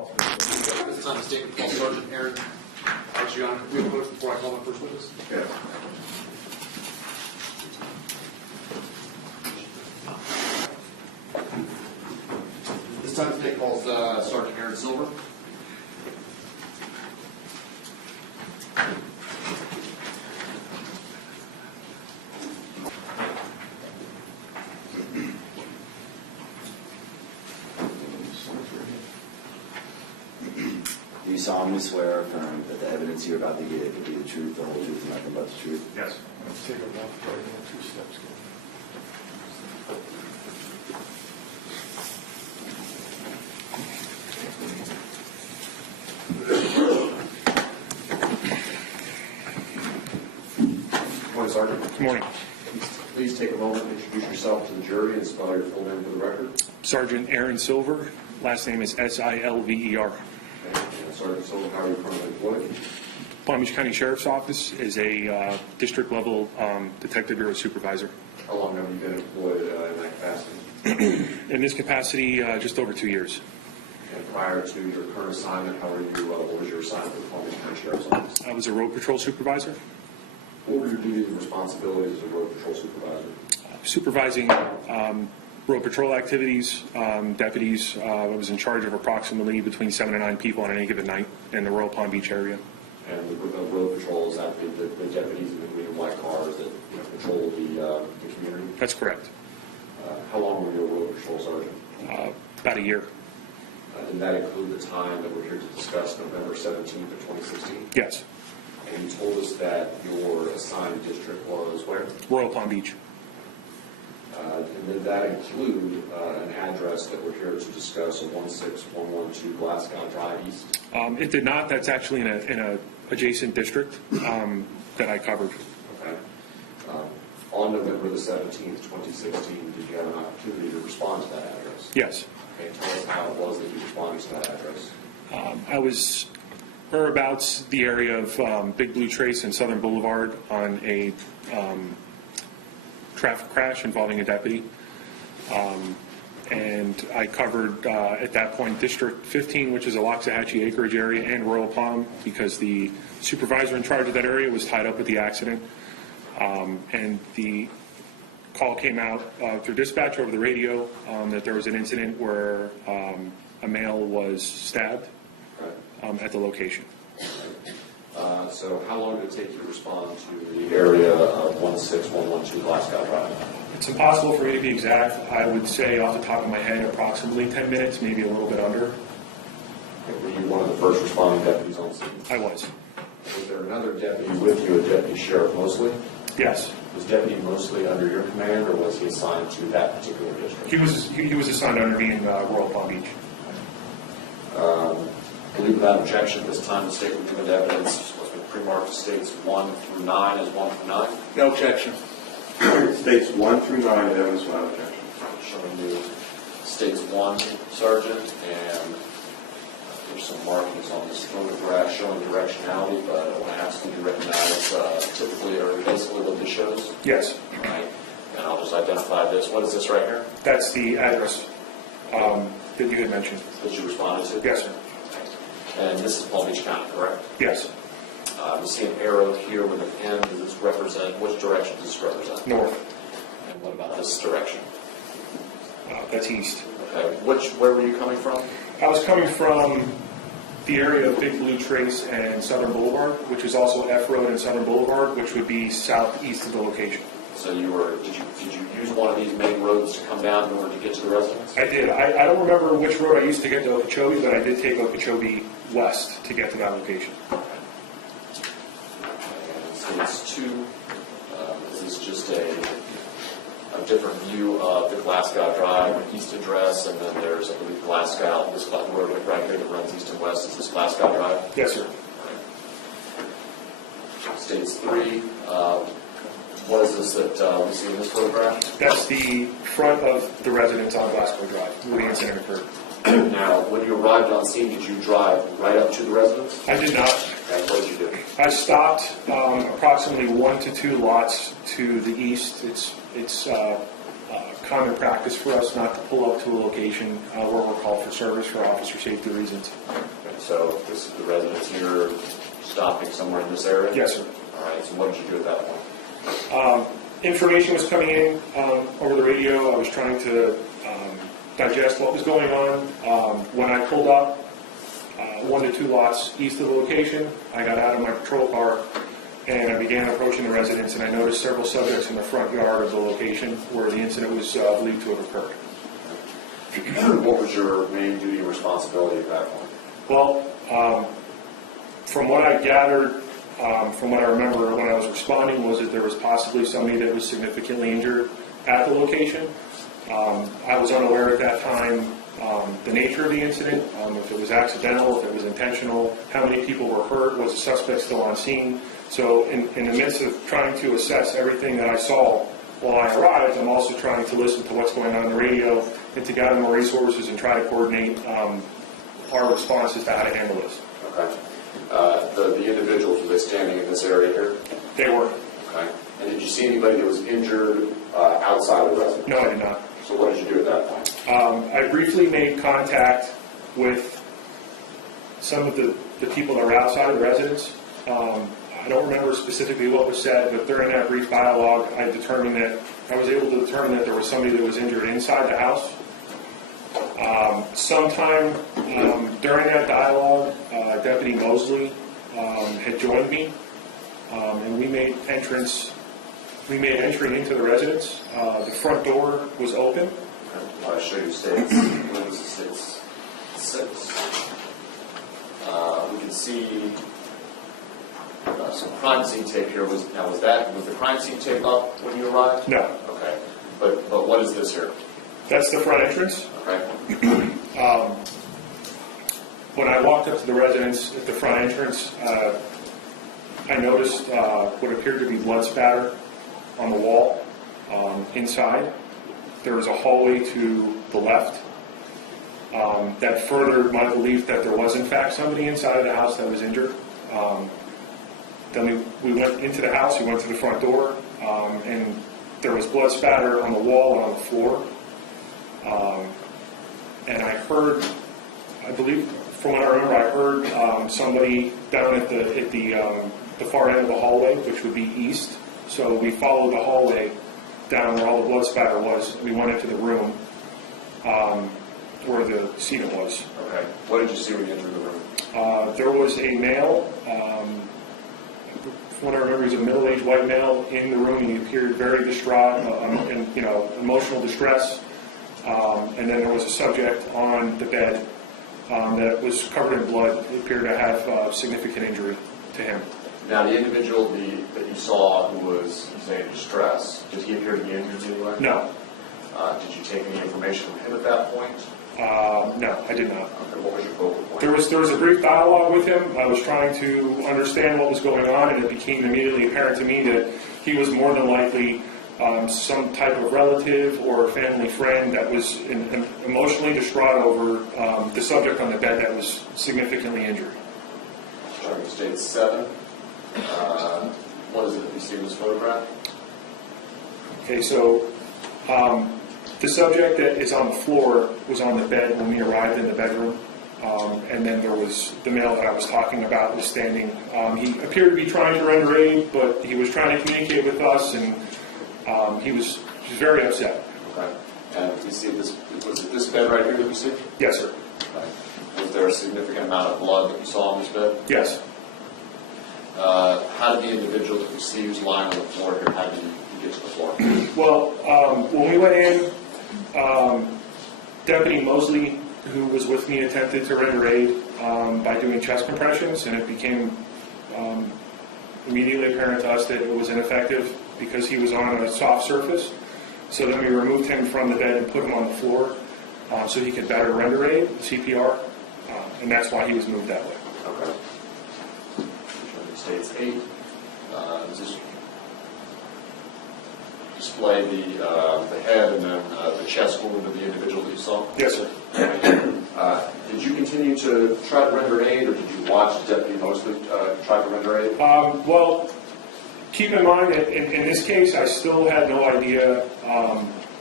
call. This time, the statement called Sergeant Aaron. Actually, we have a motion before I call my first witness. Yeah. This time, the state calls Sergeant Aaron Silver. Do you solemnly swear or affirm that the evidence you're about to give will be the truth, the whole truth, and nothing but the truth? Yes. Let's take a left, right, and 2 steps. Good morning, Sergeant. Good morning. Please take a moment to introduce yourself to the jury and spell your full name for the record. Sergeant Aaron Silver. Last name is Silver. And Sergeant Silver, how are you currently employed? Palm Beach County Sheriff's Office is a district-level detective bureau supervisor. How long have you been employed in that capacity? In this capacity, just over 2 years. And prior to your current assignment, what was your assignment with Palm Beach County Sheriff's Office? I was a road patrol supervisor, What were your duties and responsibilities as a road patrol supervisor? supervising road patrol activities, deputies. I was in charge of approximately between 7 and 9 people on any given night in the Royal Palm Beach area. And the road patrol, is that the deputies in the green and white cars that patrol the community? That's correct. How long were you a road patrol sergeant? About a year. Did that include the time that we're here to discuss, November 17th of 2016? Yes. And you told us that your assigned district was where? Royal Palm Beach. And did that include an address that we're here to discuss, 16112 Glasgow Drive East? It did not. That's actually in a adjacent district that I covered. Okay. On November the 17th, 2016, did you have an opportunity to respond to that address? Yes. Okay, tell us how it was that you responded to that address. I was whereabouts the area of Big Blue Trace and Southern Boulevard on a traffic crash involving a deputy. And I covered, at that point, District 15, which is a Loxahatchee acreage area, and Royal Palm, because the supervisor in charge of that area was tied up with the accident. And the call came out through dispatch over the radio that there was an incident where a male was stabbed at the location. So how long did it take you to respond to the area of 16112 Glasgow Drive? It's impossible for me to be exact. I would say off the top of my head approximately 10 minutes, maybe a little bit under. Were you one of the first responding deputies on scene? I was. Was there another deputy with you, a Deputy Sheriff Mosley? Yes. Was Deputy Mosley under your command, or was he assigned to that particular district? He was assigned under me in Royal Palm Beach. I believe without objection, this time the state will give the evidence was pre-marked to states 1 through 9 as 1 through 9. No objection. States 1 through 9 and evidence without objection. Showing you states 1, Sergeant, and there's some markings on this photograph showing directionality, but I want to ask you to recognize typically or basically what this shows. Yes. All right. And I'll just identify this. What is this right here That's the address that you had mentioned. that you responded to? Yes, sir. And this is Palm Beach County, correct? Yes. We see an arrow here with an N. Does this represent, which direction does this represent? North. And what about this direction? That's east. Okay. Where were you coming from? I was coming from the area of Big Blue Trace and Southern Boulevard, which is also F Road and Southern Boulevard, which would be southeast of the location. So you were, did you use one of these main roads to come down in order to get to the residence? I did. I don't remember which road I used to get to Okeechobee, but I did take Okeechobee west to get to that location. States 2, this is just a different view of the Glasgow Drive east address, and then there's, I believe, Glasgow, this road right here that runs east and west. Is this Glasgow Drive? Yes, sir. States 3, what is this that we see in this photograph? That's the front of the residence on Glasgow Drive, where the incident occurred. Now, when you arrived on scene, did you drive right up to the residence? I did not. And what did you do? I stopped approximately 1 to 2 lots to the east. It's common practice for us not to pull up to a location where we're called for service for officer safety reasons. And so this is the residents here stopping somewhere in this area? Yes, sir. All right, so what did you do at that point? Information was coming in over the radio. I was trying to digest what was going on. When I pulled up 1 to 2 lots east of the location, I got out of my patrol car and I began approaching the residence, and I noticed several subjects in the front yard of the location where the incident was believed to have occurred. What was your main duty and responsibility at that point? Well, from what I gathered, from what I remember when I was responding, was that there was possibly somebody that was significantly injured at the location. I was unaware at that time the nature of the incident, if it was accidental, if it was intentional, how many people were hurt, was the suspect still on scene. So in the midst of trying to assess everything that I saw while I arrived, I'm also trying to listen to what's going on the radio and to gather more resources and try to coordinate our responses to how to handle this. Okay. The individuals, were they standing in this area here? They were. Okay. And did you see anybody that was injured outside of the residence? No, I did not. So what did you do at that point? I briefly made contact with some of the people that were outside of the residence. I don't remember specifically what was said, but during that brief dialogue, I was able to determine that there was somebody that was injured inside the house. Sometime during that dialogue, Deputy Mosley had joined me, and we made entry into the residence. The front door was open. I'll show you states. What was the states? 6. We can see some crime scene tape here. Was the crime scene tape up when you arrived? No. Okay. But what is this here? That's the front entrance. Okay. When I walked up to the residence at the front entrance, I noticed what appeared to be blood spatter on the wall inside. There was a hallway to the left that furthered my belief that there was in fact somebody inside of the house that was injured. Then we went into the house, we went to the front door, and there was blood spatter on the wall and on the floor. And I heard, I believe, from what I remember, I heard somebody down at the far end of the hallway, which would be east. So we followed the hallway down where all the blood spatter was. We went into the room where the decedent was. Okay. What did you see when you entered the room? There was a male, from what I remember, he was a middle-aged white male in the room. He appeared very distraught and emotional distress. And then there was a subject on the bed that was covered in blood. It appeared to have significant injury to him. Now, the individual that you saw who was, you say, in distress, did he appear to be injured in any way? No. Did you take any information from him at that point? No, I did not. Okay, what was your focal point? There was a brief dialogue with him. I was trying to understand what was going on, and it became immediately apparent to me that he was more than likely some type of relative or family friend that was emotionally distraught over the subject on the bed that was significantly injured. Showing state 7. What is it you see in this photograph? Okay, so the subject that is on the floor was on the bed when we arrived in the bedroom, and then there was the male that I was talking about was standing. He appeared to be trying to render aid, but he was trying to communicate with us, and he was very upset. Okay. And you see this, was it this bed right here that we see? Yes, sir. Okay. Was there a significant amount of blood that you saw on this bed? Yes. How did the individual that we see who's lying on the floor here, how did he get to the floor? Well, when we went in, Deputy Mosley, who was with me, attempted to render aid by doing chest compressions, and it became immediately apparent to us that it was ineffective because he was on a soft surface. So then we removed him from the bed and put him on the floor so he could better render aid, CPR, and that's why he was moved that way. Okay. States 8. Does this display the head and then the chest wound of the individual that you saw? Yes, sir. Did you continue to try to render aid, or did you watch Deputy Mosley try to render aid? Well, keep in mind that in this case, I still had no idea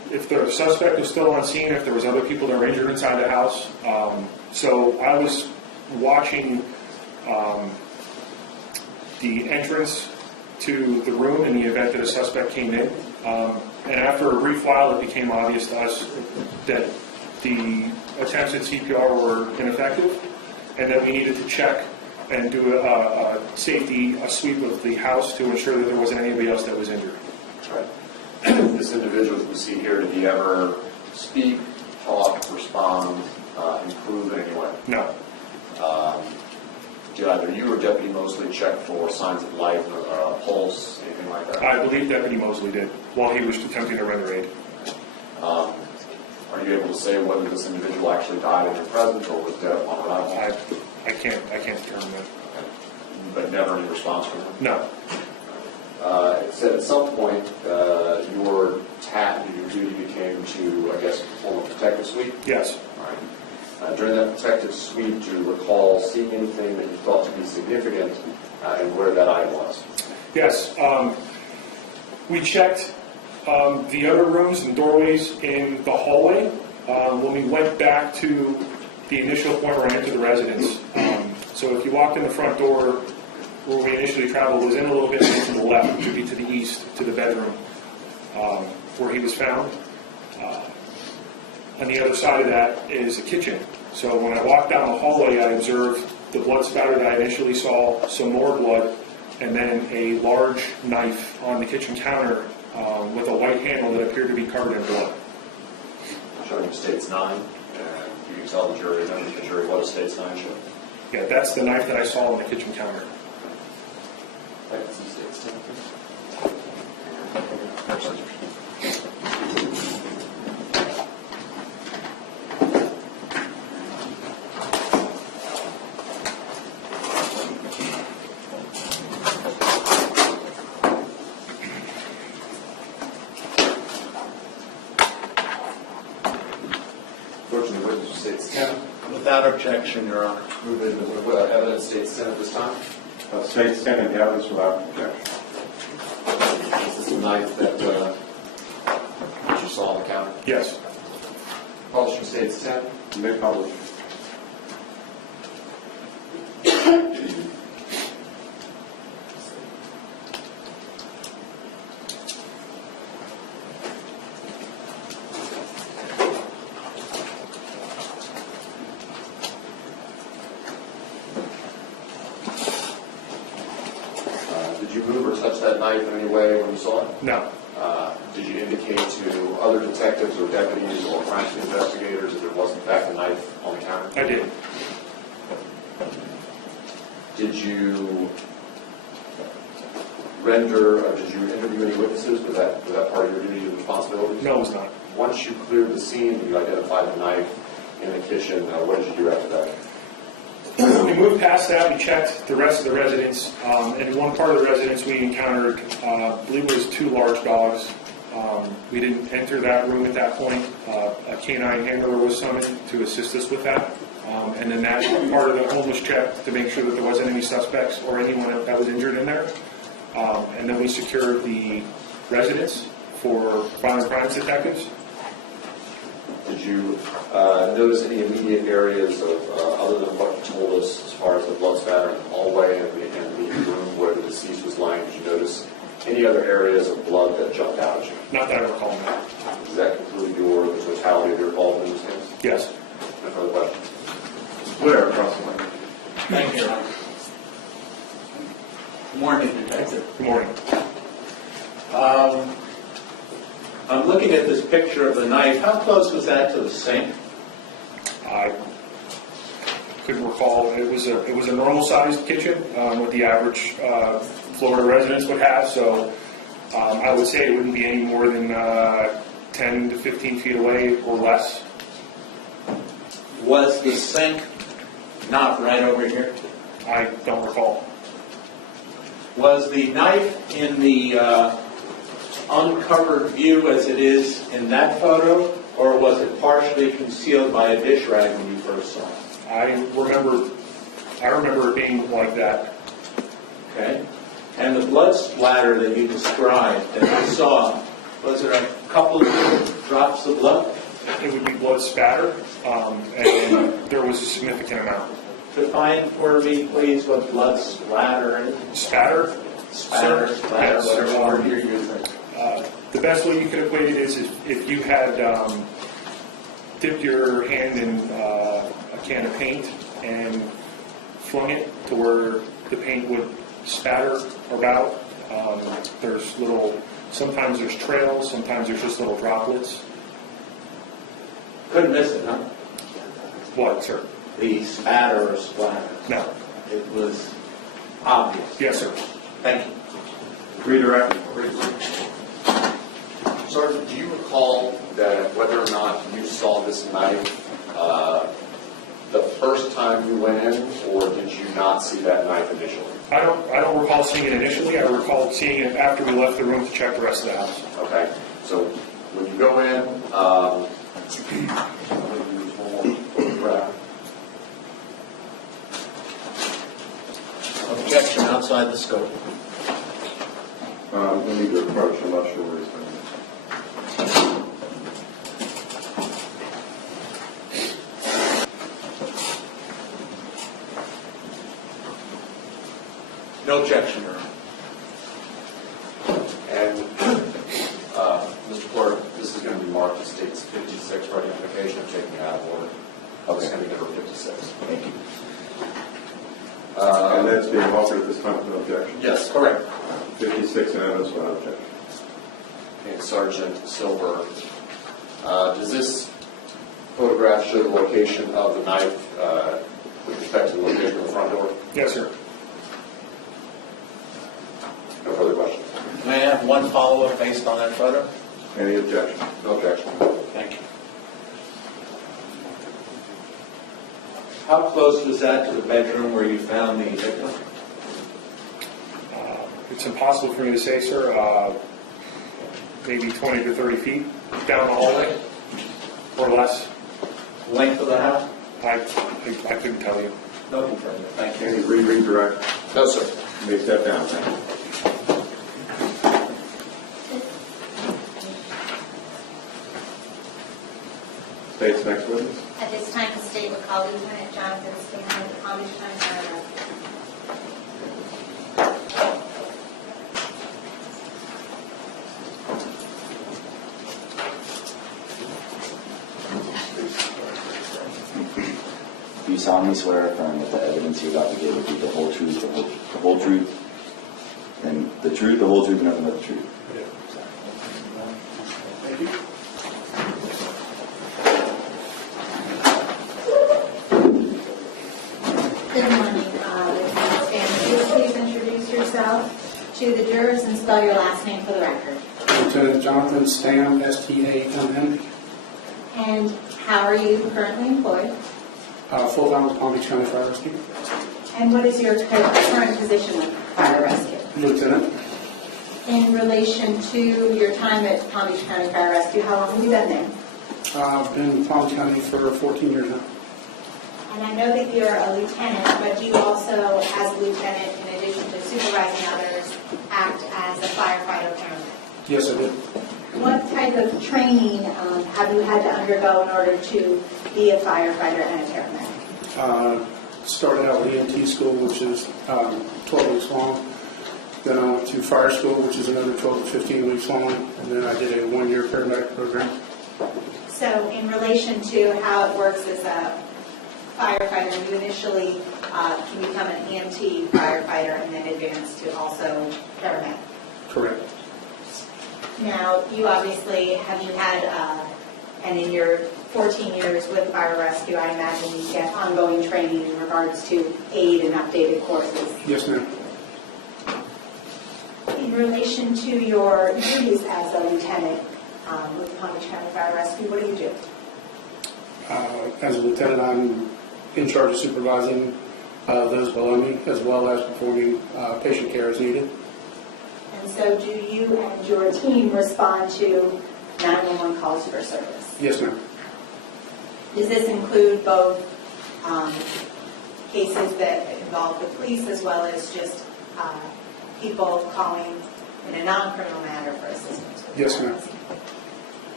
if the suspect was still on scene, if there was other people that were injured inside the house. So I was watching the entrance to the room in the event that a suspect came in. And after a brief while, it became obvious to us that the attempts at CPR were ineffective and that we needed to check and do a sweep of the house to ensure that there wasn't anybody else that was injured. Right. This individual that we see here, did he ever speak, talk, respond, improve in any way? No. Did either you or Deputy Mosley check for signs of life, pulse, anything like that? I believe Deputy Mosley did while he was attempting to render aid. Are you able to say whether this individual actually died in your presence or was dead upon arrival? I can't determine that. But never any response from him? No. It said at some point your duty became to, I guess, perform a protective sweep? Yes. All right. During that protective sweep, do you recall seeing anything that you thought to be significant and where that item was? Yes. We checked the other rooms and doorways in the hallway when we went back to the initial point where I entered the residence. So if you walked in the front door where we initially traveled, was in a little bit to the left, which would be to the east, to the bedroom where he was found. On the other side of that is a kitchen. So when I walked down the hallway, I observed the blood spatter that I initially saw, some more blood, and then a large knife on the kitchen counter with a white handle that appeared to be covered in blood. Showing States 9, and you can tell the jury, what a States 9 showed. Yeah, that's the knife that I saw on the kitchen counter. That's the States 10. Unfortunately, witness States 10. Without objection, Your Honor. Move in with evidence States 10 at this time. States 10 and the others without objection. Is this the knife that you saw on the counter? Yes. Published from States 10. You may publish. Did you move or touch that knife in any way when you saw it? No. Did you indicate to other detectives or deputies or crime scene investigators that there was in fact a knife on the counter? I did. Did you interview any witnesses? Was that part of your duty and responsibilities? No, it was not. Once you cleared the scene and you identified the knife in the kitchen, what did you do after that? We moved past that. We checked the rest of the residence. In one part of the residence, we encountered, I believe it was 2 large dogs. We didn't enter that room at that point. A canine handler was summoned to assist us with that. And then that part of the home was checked to make sure that there wasn't any suspects or anyone that was injured in there. And then we secured the residence for violent crimes detectives. Did you notice any immediate areas of, other than what you told us as far as the blood spatter in the hallway and the room where the deceased was lying? Did you notice any other areas of blood that jumped out at you? Not that I recall. Does that conclude the totality of your involvement in this case? Yes. No further questions? Clear across the line. Thank you, Your Honor. Good morning, Detective. Good morning. I'm looking at this picture of the knife. How close was that to the sink? I couldn't recall. It was a normal-sized kitchen, what the average Florida residents would have. So I would say it wouldn't be any more than 10 to 15 feet away or less. Was the sink not right over here? I don't recall. Was the knife in the uncovered view as it is in that photo, or was it partially concealed by a dish rag when you first saw it? I remember it being like that. Okay. And the blood splatter that you described that you saw, was there a couple of drops of blood? It would be blood spatter, and there was a significant amount. Define for me, please, what blood splatter is. Spatter? Spatter, Sir? splatter, Yes. whatever word you're using. The best way you could equate it is if you had dipped your hand in a can of paint and flung it to where the paint would spatter about. Sometimes there's trails, sometimes there's just little droplets. Couldn't miss it, huh? What, sir? The spatter or splatter. No. It was obvious. Yes, sir. Thank you. Redirect. Sergeant, do you recall that whether or not you saw this knife the first time you went in, or did you not see that knife initially? I don't recall seeing it initially. I recall seeing it after we left the room to check the rest of the house. Okay, so when you go in, Objection outside the scope. We need to approach, I'm not sure where he's going. No objection, Your Honor. and Mr. Clerk, this is going to be marked as State's 56 for identification. I'm taking it out of order. It's going to be number 56. Thank you. And that's being offered at this time with no objection. Yes, Correct. 56 and evidence without objection. and Sergeant Silver. Does this photograph show the location of the knife with respect to the location of the front door? Yes, sir. No further questions? May I have one follow-up based on that photo? Any objection? No objection. Thank you. How close was that to the bedroom where you found the victim? It's impossible for me to say, sir. Maybe 20 to 30 feet down the hallway, or less. Length of the house? I couldn't tell you. No confirmation. Thank you. Any redirect? No, sir. You may step down. Thank you. State's next witness. At this time, the state will call Lieutenant Jonathan Stamm of the Palm Beach County Fire Rescue. Do you solemnly swear or affirm that the evidence you're about to give will be the whole truth, the whole truth, and the truth, the whole truth, and nothing but the truth? Thank you. Good morning, Lieutenant Stamm. Please introduce yourself to the jurors and spell your last name for the record. Lieutenant Jonathan Stamm, S-T-A-M-M, And how are you currently employed? full-time with Palm Beach County Fire Rescue. And what is your current position with fire rescue? Lieutenant, In relation to your time at Palm Beach County Fire Rescue, how long have you been there? I've been in Palm Beach County for 14 years now. And I know that you're a lieutenant, but do you also, as a lieutenant, in addition to supervising others, act as a firefighter paramedic? Yes, I did. What type of training have you had to undergo in order to be a firefighter and a paramedic? Started out with EMT school, which is 12 weeks long. Then I went to fire school, which is another 12 to 15 weeks long. And then I did a one-year paramedic program. So in relation to how it works as a firefighter, you initially can become an EMT firefighter and then advance to also paramedic. Correct. Now, you obviously, have you had, and in your 14 years with fire rescue, I imagine you get ongoing training in regards to aid and updated courses. Yes, ma'am. In relation to your duties as a lieutenant with Palm Beach County Fire Rescue, what do you do? As a lieutenant, I'm in charge of supervising those below me, as well as performing patient care as needed. And so do you and your team respond to 911 calls for service? Yes, ma'am. Does this include both cases that involve the police as well as just people calling in a non-criminal matter for assistance? Yes, ma'am.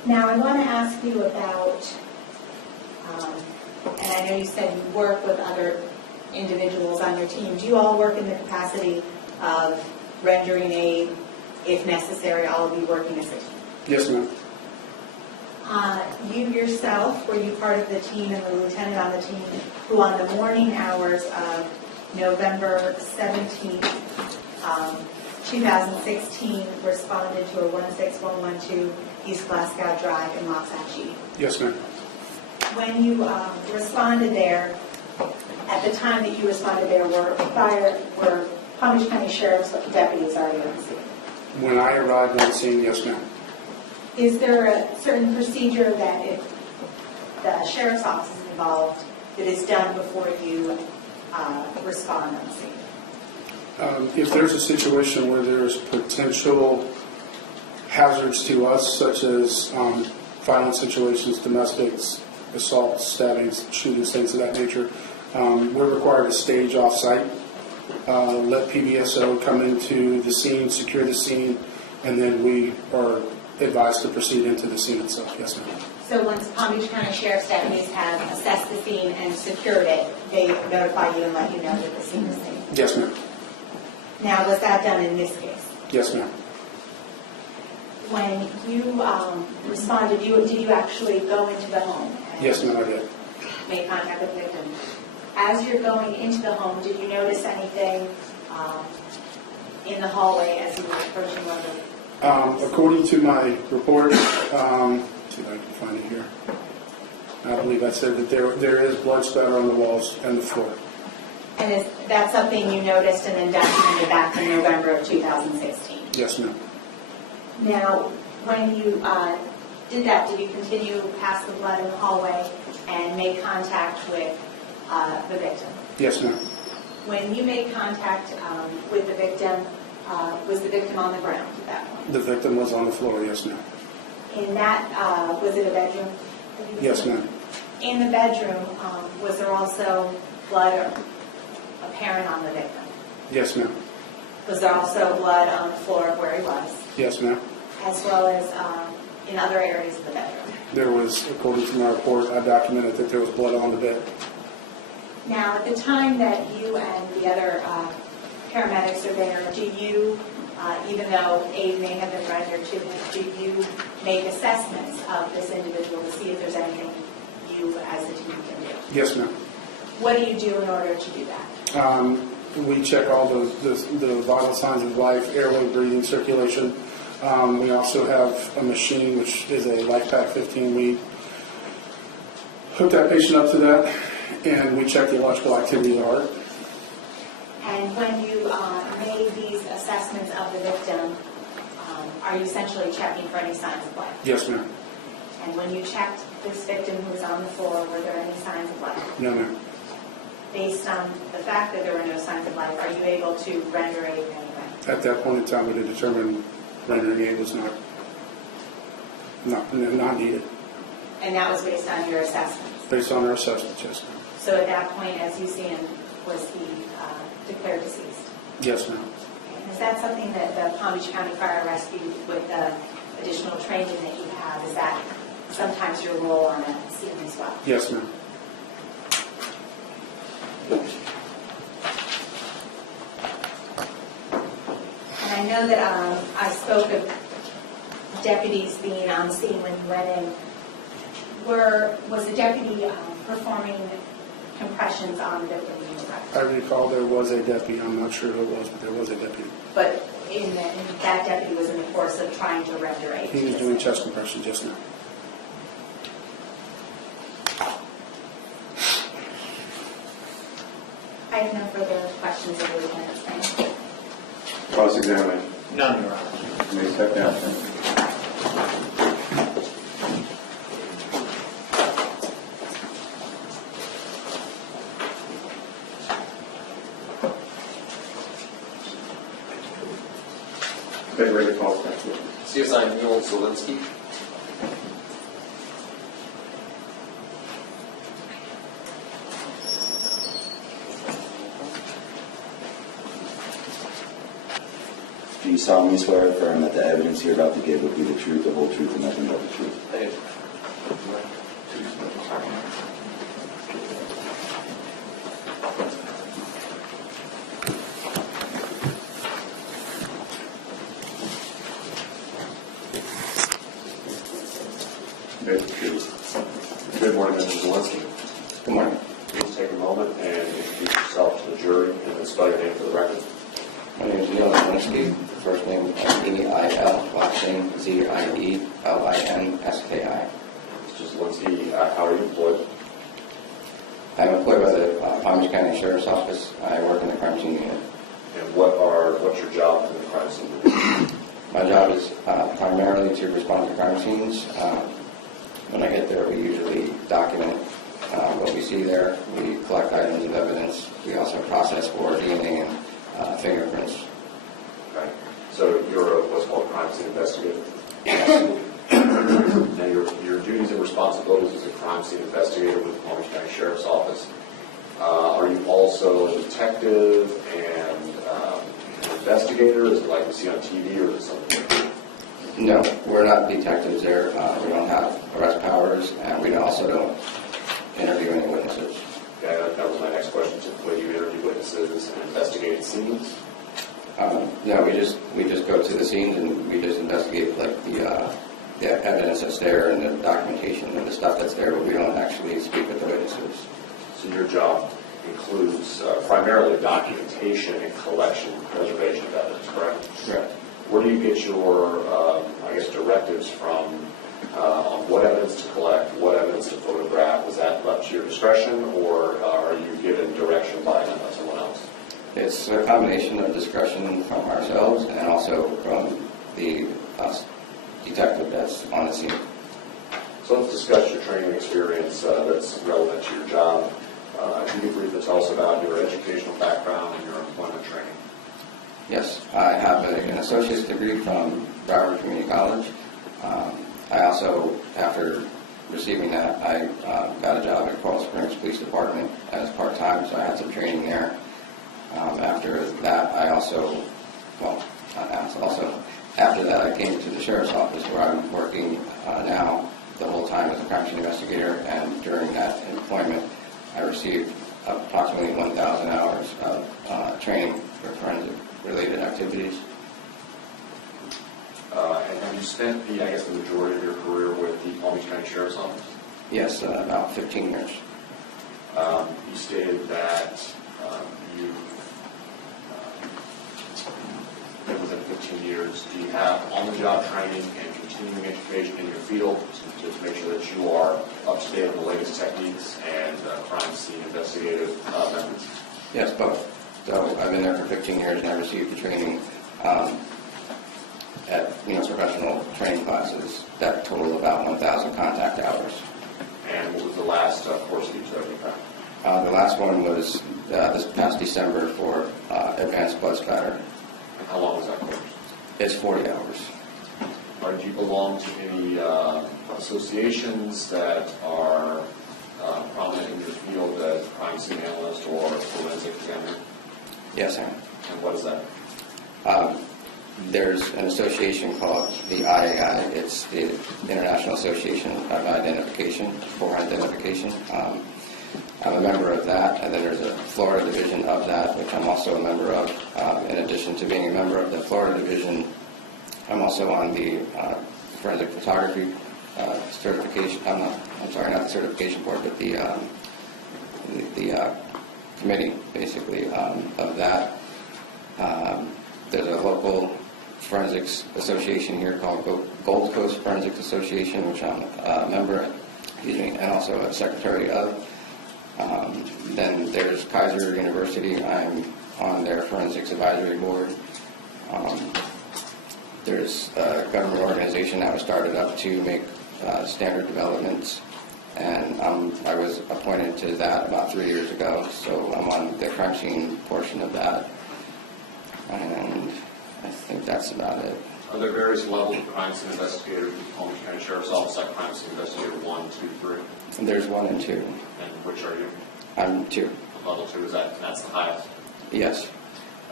Now, I want to ask you about, and I know you said you work with other individuals on your team. Do you all work in the capacity of rendering aid, if necessary, all of you working as a team? Yes, ma'am. You yourself, were you part of the team and the lieutenant on the team who on the morning hours of November 17th, 2016, responded to a 16112 East Glasgow Drive in Waxahachie? Yes, ma'am. When you responded there, at the time that you responded there, were Palm Beach County Sheriff's deputies already on scene? When I arrived on scene, yes, ma'am. Is there a certain procedure that if the sheriff's office is involved, that is done before you respond on scene? If there's a situation where there's potential hazards to us, such as violent situations, domestics, assaults, stabbings, shootings, things of that nature, we're required to stage off-site, let PBSO come into the scene, secure the scene, and then we are advised to proceed into the scene itself. Yes, ma'am. So once Palm Beach County Sheriff's deputies have assessed the scene and secured it, they notify you and let you know that the scene is safe? Yes, ma'am. Now, was that done in this case? Yes, ma'am. When you responded, did you actually go into the home? And Yes, ma'am, I did. make contact with the victim? As you're going into the home, did you notice anything in the hallway as you were approaching one of the... According to my report, see if I can find it here. I believe I said that there is blood spatter on the walls and the floor. And is that something you noticed and then documented back in November of 2016? Yes, ma'am. Now, when you did that, did you continue past the blood in the hallway and make contact with the victim? Yes, ma'am. When you made contact with the victim, was the victim on the ground at that point? The victim was on the floor. Yes, ma'am. In that, was it a bedroom? Yes, ma'am. In the bedroom, was there also blood apparent on the victim? Yes, ma'am. Was there also blood on the floor of where he was, Yes, ma'am. as well as in other areas of the bedroom? There was, according to my report, I documented that there was blood on the bed. Now, at the time that you and the other paramedics are there, do you, even though aid may have been rendered to him, do you make assessments of this individual to see if there's anything you as a team can do? Yes, ma'am. What do you do in order to do that? We check all the vital signs of life, airway, breathing, circulation. We also have a machine, which is a Life Pack 15. We hook that patient up to that, and we check the electrical activity of the heart. And when you made these assessments of the victim, are you essentially checking for any signs of life? Yes, ma'am. And when you checked this victim who was on the floor, were there any signs of life? No, ma'am. Based on the fact that there were no signs of life, are you able to render aid in any way? At that point in time, we had determined rendering aid was not needed, And that was based on your assessments? based on our assessments. Yes, ma'am. So at that point, as you see him, was he declared deceased? Yes, ma'am. And is that something that the Palm Beach County Fire Rescue, with the additional training that you have, is that sometimes your role on a scene as well? Yes, ma'am. And I know that I spoke of deputies being on scene when you went in. Was the deputy performing compressions on the victim when you arrived? I recall there was a deputy. I'm not sure who it was, but there was a deputy. But that deputy was in the course of trying to render aid? He was doing chest compressions just now. I have no further questions of the lieutenant. Thank you. Cross-examination. None, Your Honor. You may step down. Get ready to call the next witness. CSI Zielinski. Do you solemnly swear or affirm that the evidence you're about to give will be the truth, the whole truth, and nothing but the truth? Good morning, Mr. Zielinski. Good morning. Please take a moment and introduce yourself to the jury and then spell your name for the record. My name is Zielinski. First name E-I-L, last name Z-I-E-L-I-N-S-K-I. Mr. Zielinski, how are you employed? I'm employed by the Palm Beach County Sheriff's Office. I work in the crime scene unit. And what's your job in the crime scene? My job is primarily to respond to crime scenes. When I get there, we usually document what we see there. We collect items of evidence. We also process for DNA and fingerprints. Okay. So you're what's called a crime scene investigator? Now your duties and responsibilities as a crime scene investigator with the Palm Beach County Sheriff's Office. Are you also a detective and an investigator? Is it like we see on TV or is it something different? No, we're not detectives there. We don't have arrest powers, and we also don't interview any witnesses. Okay, that was my next question. Typically, you interview witnesses and investigate scenes. No, we just go to the scenes and we just investigate like the evidence that's there and the documentation and the stuff that's there, but we don't actually speak with the witnesses. So your job includes primarily documentation and collection, preservation of evidence, correct? Correct. Where do you get your, directives from on what evidence to collect, what evidence to photograph? Is that left to your discretion, or are you given direction by someone else? It's a combination of discretion from ourselves and also from the detective that's on the scene. So let's discuss your training experience that's relevant to your job. Can you briefly tell us about your educational background and your employment training? Yes, I have an associate's degree from Broward Community College. I also, after receiving that, I got a job at Coral Springs Police Department as part-time, so I had some training there. After that, after that, I came to the Sheriff's Office where I'm working now the whole time as a crime scene investigator, and during that employment, I received approximately 1,000 hours of training for forensic-related activities. And have you spent the majority of your career with the Palm Beach County Sheriff's Office? Yes, about 15 years. You stated that you've been within 15 years. Do you have on-the-job training and continuing education in your field to make sure that you are up to date on the latest techniques and crime scene investigative methods? Yes, both. So I've been there for 15 years and I received the training at professional training classes that total about 1,000 contact hours. And what was the last course that you took? The last one was this past December for advanced blood spatter. And how long was that course? It's 40 hours. Or do you belong to any associations that are prominent in your field as crime scene analyst or forensic examiner? Yes, sir. And what is that? There's an association called the IAI. It's the International Association of Identification, for Identification. I'm a member of that, and then there's a Florida division of that, which I'm also a member of. In addition to being a member of the Florida division, I'm also on the forensic photography certification. Not the certification board, but the committee, basically, of that. There's a local forensics association here called Gold Coast Forensics Association, which I'm a member, and also a secretary of. Then there's Kaiser University. I'm on their forensics advisory board. There's a government organization that was started up to make standard developments, and I was appointed to that about 3 years ago, so I'm on the crime scene portion of that, and I think that's about it. Are there various levels of crime scene investigator with the Palm Beach County Sheriff's Office, like crime scene investigator 1, 2, 3? And there's 1 and 2. And which are you? I'm 2. Level 2, that's the highest? Yes.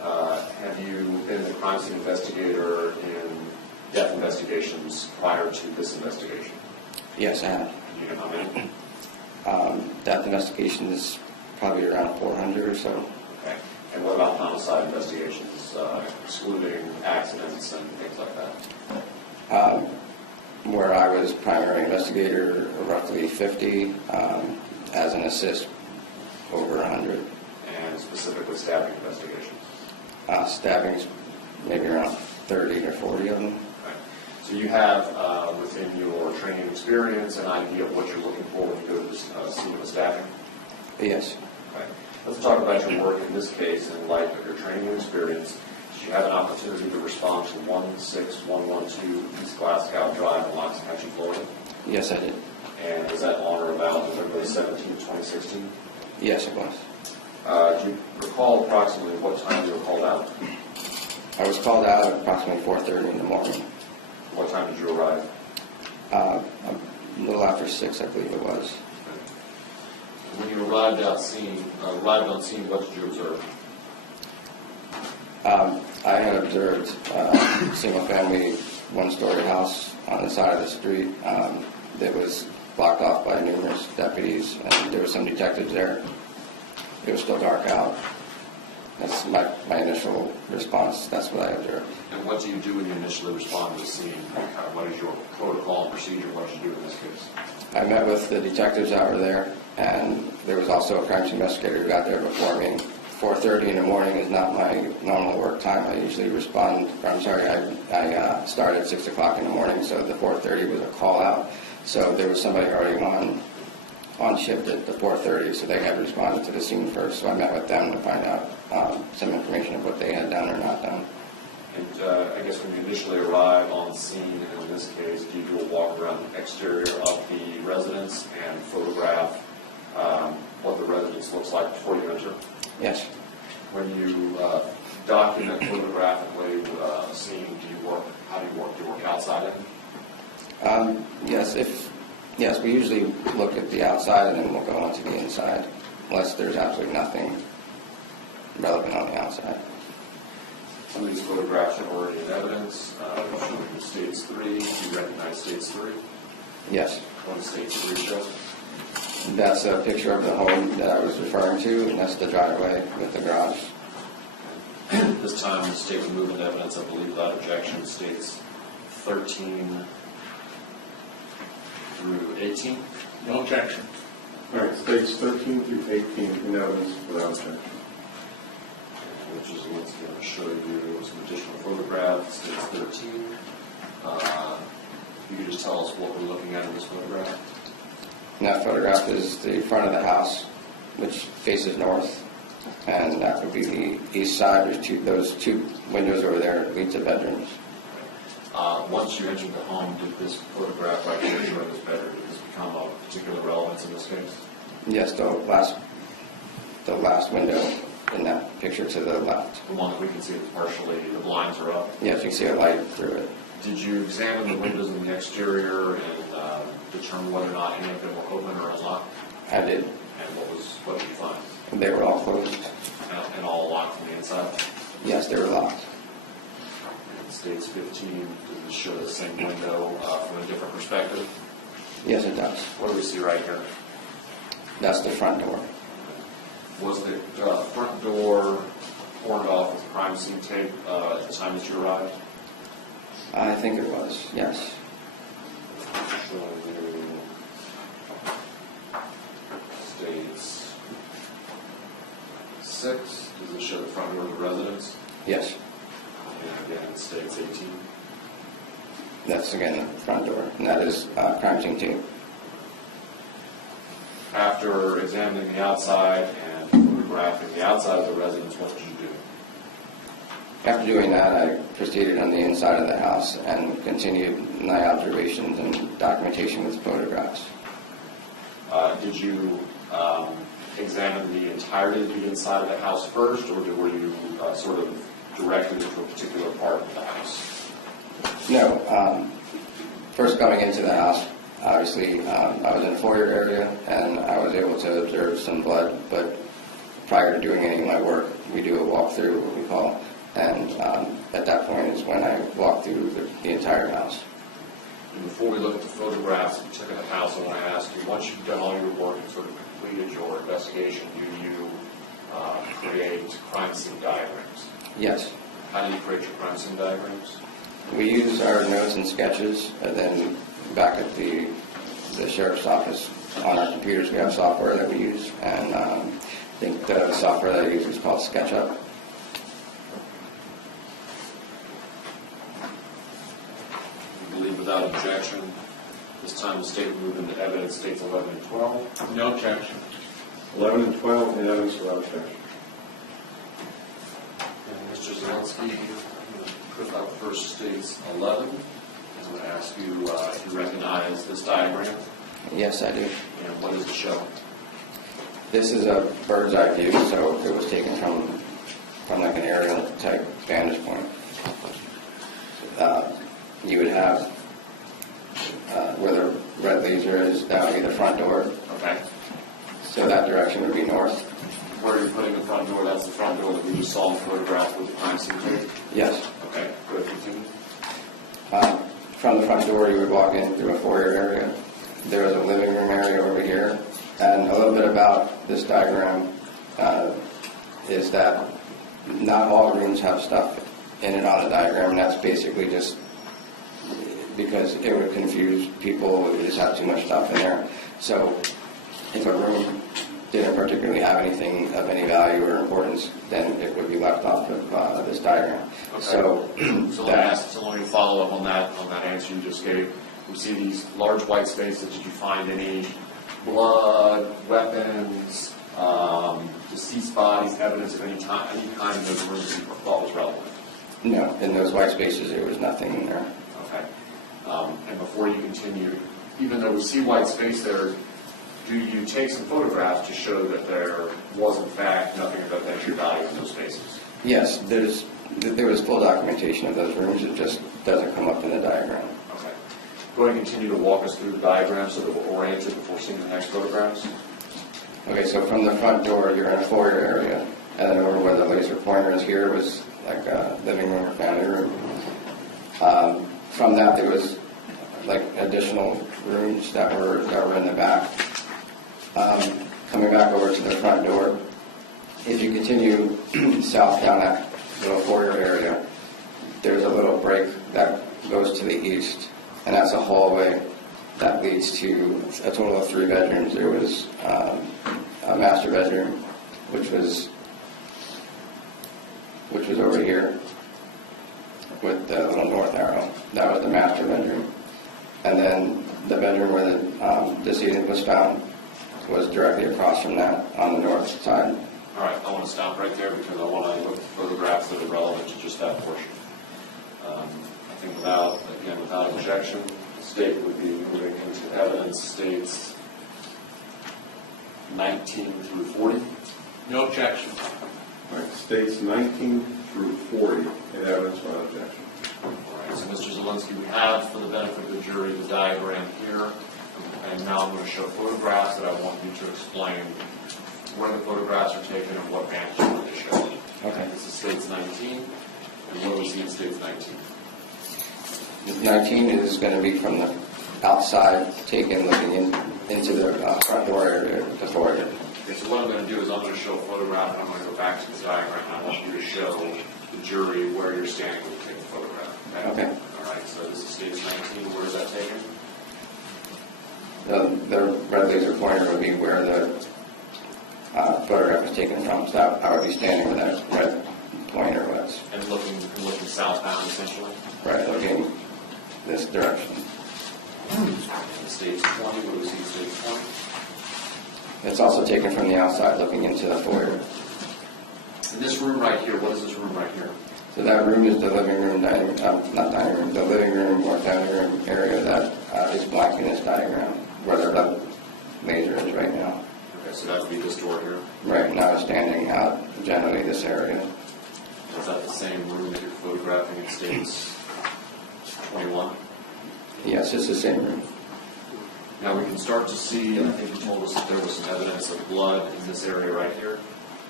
Have you been the crime scene investigator in death investigations prior to this investigation? Yes, I have. Do you know how many? Death investigations, probably around 400 or so. Okay. And what about homicide investigations, excluding accidents and things like that? Where I was primary investigator, roughly 50, as an assist, over 100. And specifically stabbing investigations? Stabbings, maybe around 30 or 40 of them. Okay. So you have, within your training experience, an idea of what you're looking for when you go to the scene of a stabbing? Yes. Okay. Let's talk about your work in this case in light of your training and experience. Did you have an opportunity to respond to 16112 East Glasgow Drive in Loxahatchee, Florida? Yes, I did. And was that on or about November 17, 2016? Yes, it was. Do you recall approximately what time you were called out? I was called out at approximately 4:30 in the morning. What time did you arrive? A little after 6, I believe it was. When you arrived on scene, what did you observe? I had observed a single-family, one-story house on the side of the street that was blocked off by numerous deputies, and there were some detectives there. It was still dark out. That's my initial response. That's what I observed. And what do you do when you initially respond to the scene? What is your protocol and procedure? What did you do in this case? I met with the detectives that were there, and there was also a crime scene investigator who got there before me. 4:30 in the morning is not my normal work time. I usually I start at 6 o'clock in the morning, so the 4:30 was a call out. So there was somebody already on shift at the 4:30, so they had responded to the scene first. So I met with them to find out some information of what they had done or not done. And I guess when you initially arrive on scene, in this case, do you do a walk around the exterior of the residence and photograph what the residence looks like before you enter? Yes. When you document photographically a scene, how do you work? Do you work outside it? Yes, we usually look at the outside and then we'll go on to the inside, unless there's absolutely nothing relevant on the outside. Some of these photographs are already in evidence. They're showing States 3. Do you recognize States 3? Yes. What does States 3 show? That's a picture of the home that I was referring to, and that's the driveway with the garage. This time, the state would move into evidence, I believe, without objection, States 13 through 18. No objection. All right, states 13 through 18 in evidence without objection. Which is what's going to show you some additional photographs, States 13. You could just tell us what we're looking at in this photograph. And that photograph is the front of the house, which faces north, and that would be the east side. There's those two windows over there lead to bedrooms. Once you entered the home, did this photograph right here show this bedroom? Did this become of particular relevance in this case? Yes, the last window in that picture to the left. The one that we can see that partially the blinds are up. Yes, you can see a light through it. Did you examine the windows in the exterior and determine whether or not any of them were open or unlocked? I did. And what did you find? They were all closed. And all locked from the inside? Yes, they were locked. In States 15, does it show the same window from a different perspective? Yes, it does. What do we see right here? That's the front door. Was the front door torn off with crime scene tape at the time that you arrived? I think it was, yes. Showing you States 6. Does it show the front door of the residence? Yes. And again, States 18. That's, again, the front door. And that is crime scene tape. After examining the outside and photographing the outside of the residence, what did you do? After doing that, I proceeded on the inside of the house and continued my observations and documentation with photographs. Did you examine the entirety of the inside of the house first, or were you sort of directed into a particular part of the house? No. First coming into the house, obviously, I was in the foyer area, and I was able to observe some blood, but prior to doing any of my work, we do a walkthrough, what we call, and at that point is when I walk through the entire house. And before we look at the photographs that you took of the house, I want to ask you, once you've done all your work and sort of completed your investigation, do you create crime scene diagrams? Yes. How do you create your crime scene diagrams? We use our notes and sketches, and then back at the sheriff's office, on our computers, we have software that we use, and I think the software that I use is called SketchUp. I believe without objection, this time the state will move into evidence, states 11 and 12. No objection. 11 and 12 in evidence without objection. And Mr. Zielinski, put up first states 11. I'm going to ask you if you recognize this diagram, Yes, I do. and what does it show? This is a bird's eye view, so it was taken from like an aerial type vantage point. You would have where the red laser is, that would be the front door. Okay. So that direction would be north. Where are you putting the front door? That's the front door that we just saw in the photograph with the crime scene tape? Yes. Okay, good, continue. From the front door, you would walk in through a foyer area. There is a living room area over here. And a little bit about this diagram is that not all rooms have stuff in and on a diagram, and that's basically just because it would confuse people if you just have too much stuff in there. So if a room didn't particularly have anything of any value or importance, then it would be left off of this diagram. Okay. So let me follow up on that answer you just gave. We see these large white spaces. Did you find any blood, weapons, deceased bodies, evidence of any kind in those rooms that you thought was relevant? No, in those white spaces, there was nothing in there. Okay. And before you continue, even though we see white space there, do you take some photographs to show that there was, in fact, nothing of entry value in those spaces? Yes, there was full documentation of those rooms. It just doesn't come up in the diagram. Okay. Go ahead and continue to walk us through the diagram so that we're oriented before seeing the next photographs. Okay, so from the front door, you're in a foyer area, and then over where the laser pointer is here was like a living room or family room. From that, there was like additional rooms that were in the back. Coming back over to the front door, if you continue south down that little foyer area, there's a little break that goes to the east, and that's a hallway that leads to a total of 3 bedrooms. There was a master bedroom, which was over here with the little north arrow. That was the master bedroom. And then the bedroom where the decedent was found was directly across from that on the north side. All right, I want to stop right there because I want to look at photographs that are relevant to just that portion. I think without objection, the state would be moving into evidence states 19 through 40. No objection. All right, states 19 through 40 in evidence without objection. All right, so Mr. Zielinski, we have, for the benefit of the jury, the diagram here. And now I'm going to show photographs that I want you to explain where the photographs are taken and what vantage point they show. Okay. This is states 19, and what do we see in states 19? 19 is going to be from the outside, taken looking into the front door area, the foyer. Okay, so what I'm going to do is I'm going to show a photograph, and I'm going to go back to the diagram, and I want you to show the jury where you're standing when you take the photograph. Okay. All right, so this is states 19. Where is that taken? The red laser pointer would be where the photograph is taken from. So I would be standing where that red pointer was. And looking southbound, essentially. Right, looking this direction. States 20. What do we see in states 20? It's also taken from the outside, looking into the foyer. In this room right here, what is this room right here? So that room is the living room, not dining room, the living room or family room area that is blank in this diagram, where the laser is right now. Okay, so that would be this door here. Right now, it's standing out generally this area. Is that the same room that you're photographing in states 21? Yes, it's the same room. Now we can start to see, and I think you told us that there was some evidence of blood in this area right here.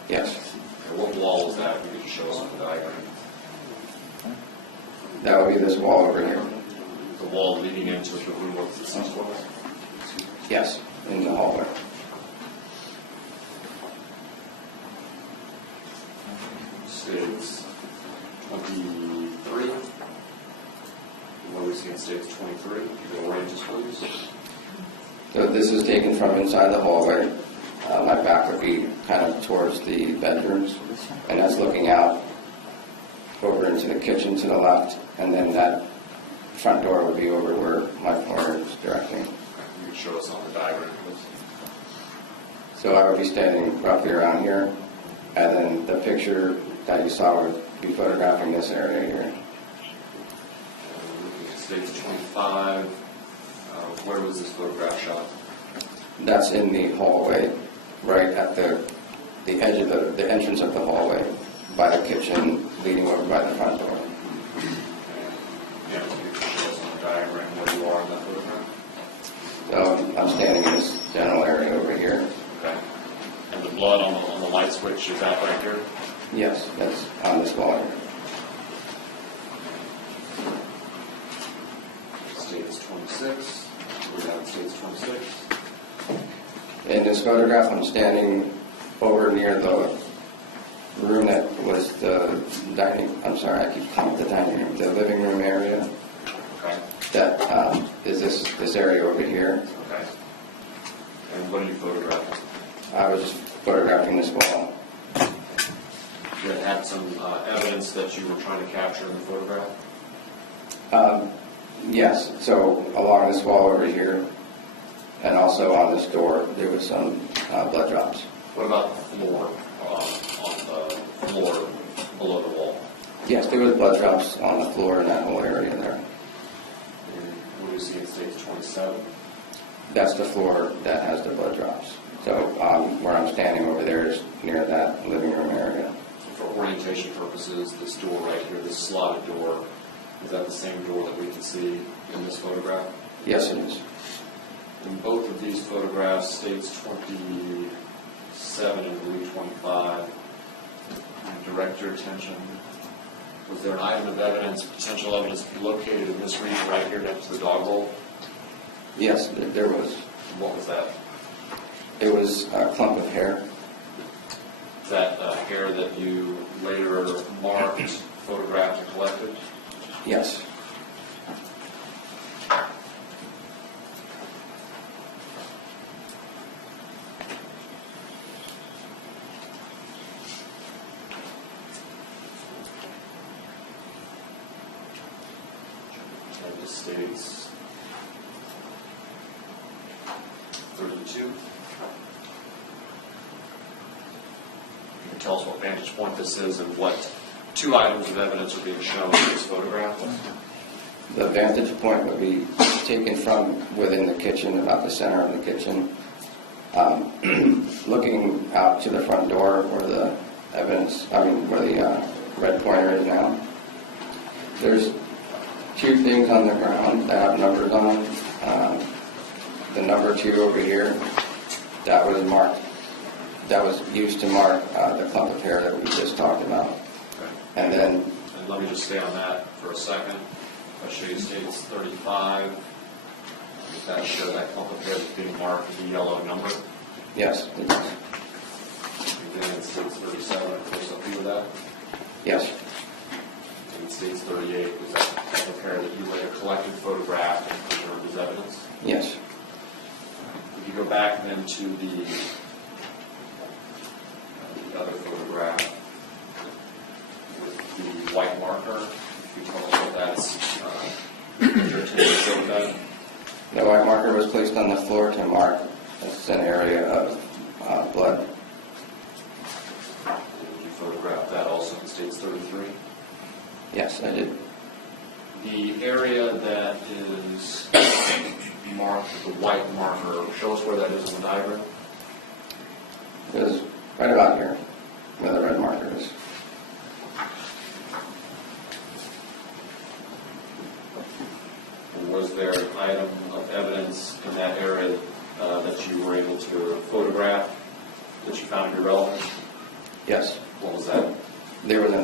Yes, And what wall is that? You could just show us on the diagram. that would be this wall over here. The wall leading into the room with the deceased was? Yes, in the hallway. States 23. What we see in states 23. You go ranges, please. So this is taken from inside the hallway. My back would be kind of towards the bedrooms, and that's looking out over into the kitchen to the left, and then that front door would be over where my pointer is directing. You can show us on the diagram, please. So I would be standing roughly around here, and then the picture that you saw would be photographing this area here. And looking at states 25. Where was this photograph shot? That's in the hallway, right at the edge of the entrance of the hallway, by the kitchen, leading over by the front door. Yeah, you can show us on the diagram where you are in that photograph. So I'm standing in this general area over here. Okay. And the blood on the light switch, is that right here? Yes, that's on this wall here. States 26. We're down in states 26. In this photograph, I'm standing over near the room that was the I keep calling it the dining room, the living room area. Okay. That is this area over here. Okay. And what are you photographing? I was just photographing this wall. You had some evidence that you were trying to capture in the photograph? Yes, so along this wall over here, and also on this door, there was some blood drops. What about the floor, on the floor below the wall? Yes, there was blood drops on the floor in that whole area there. And what do you see in states 27? That's the floor that has the blood drops. So where I'm standing over there is near that living room area. For orientation purposes, this door right here, this slotted door, is that the same door that we can see in this photograph? Yes, it is. In both of these photographs, states 27 and blue 25, direct your attention. Was there an item of evidence, potential evidence located in this region right here next to the dog bowl? Yes, there was. What was that? It was a clump of hair. Is that hair that you later marked, photographed, and collected? Yes. And the states 32. You can tell us what vantage point this is and what two items of evidence are being shown in this photograph. The vantage point would be taken from within the kitchen, about the center of the kitchen, looking out to the front door where the where the red pointer is now. There's two things on the ground that have numbers on them. The number 2 over here, that was marked. That was used to mark the clump of hair that we just talked about. Okay. And then, And let me just stay on that for a second. I'll show you states 35. Does that show that clump of hair that's being marked with the yellow number? yes, it is. And then in states 37, of course, up with that. Yes, In states 38, was that clump of hair that you later collected, photographed, and preserved as evidence? yes. If you go back then to the other photograph with the white marker, if you tell us what that's, your attention to that. The white marker was placed on the floor to mark an area of blood. And you photographed that also in states 33. Yes, I did. The area that is marked with the white marker, show us where that is in the diagram. It was right about here, where the red marker is. Was there an item of evidence in that area that you were able to photograph that you found to be relevant?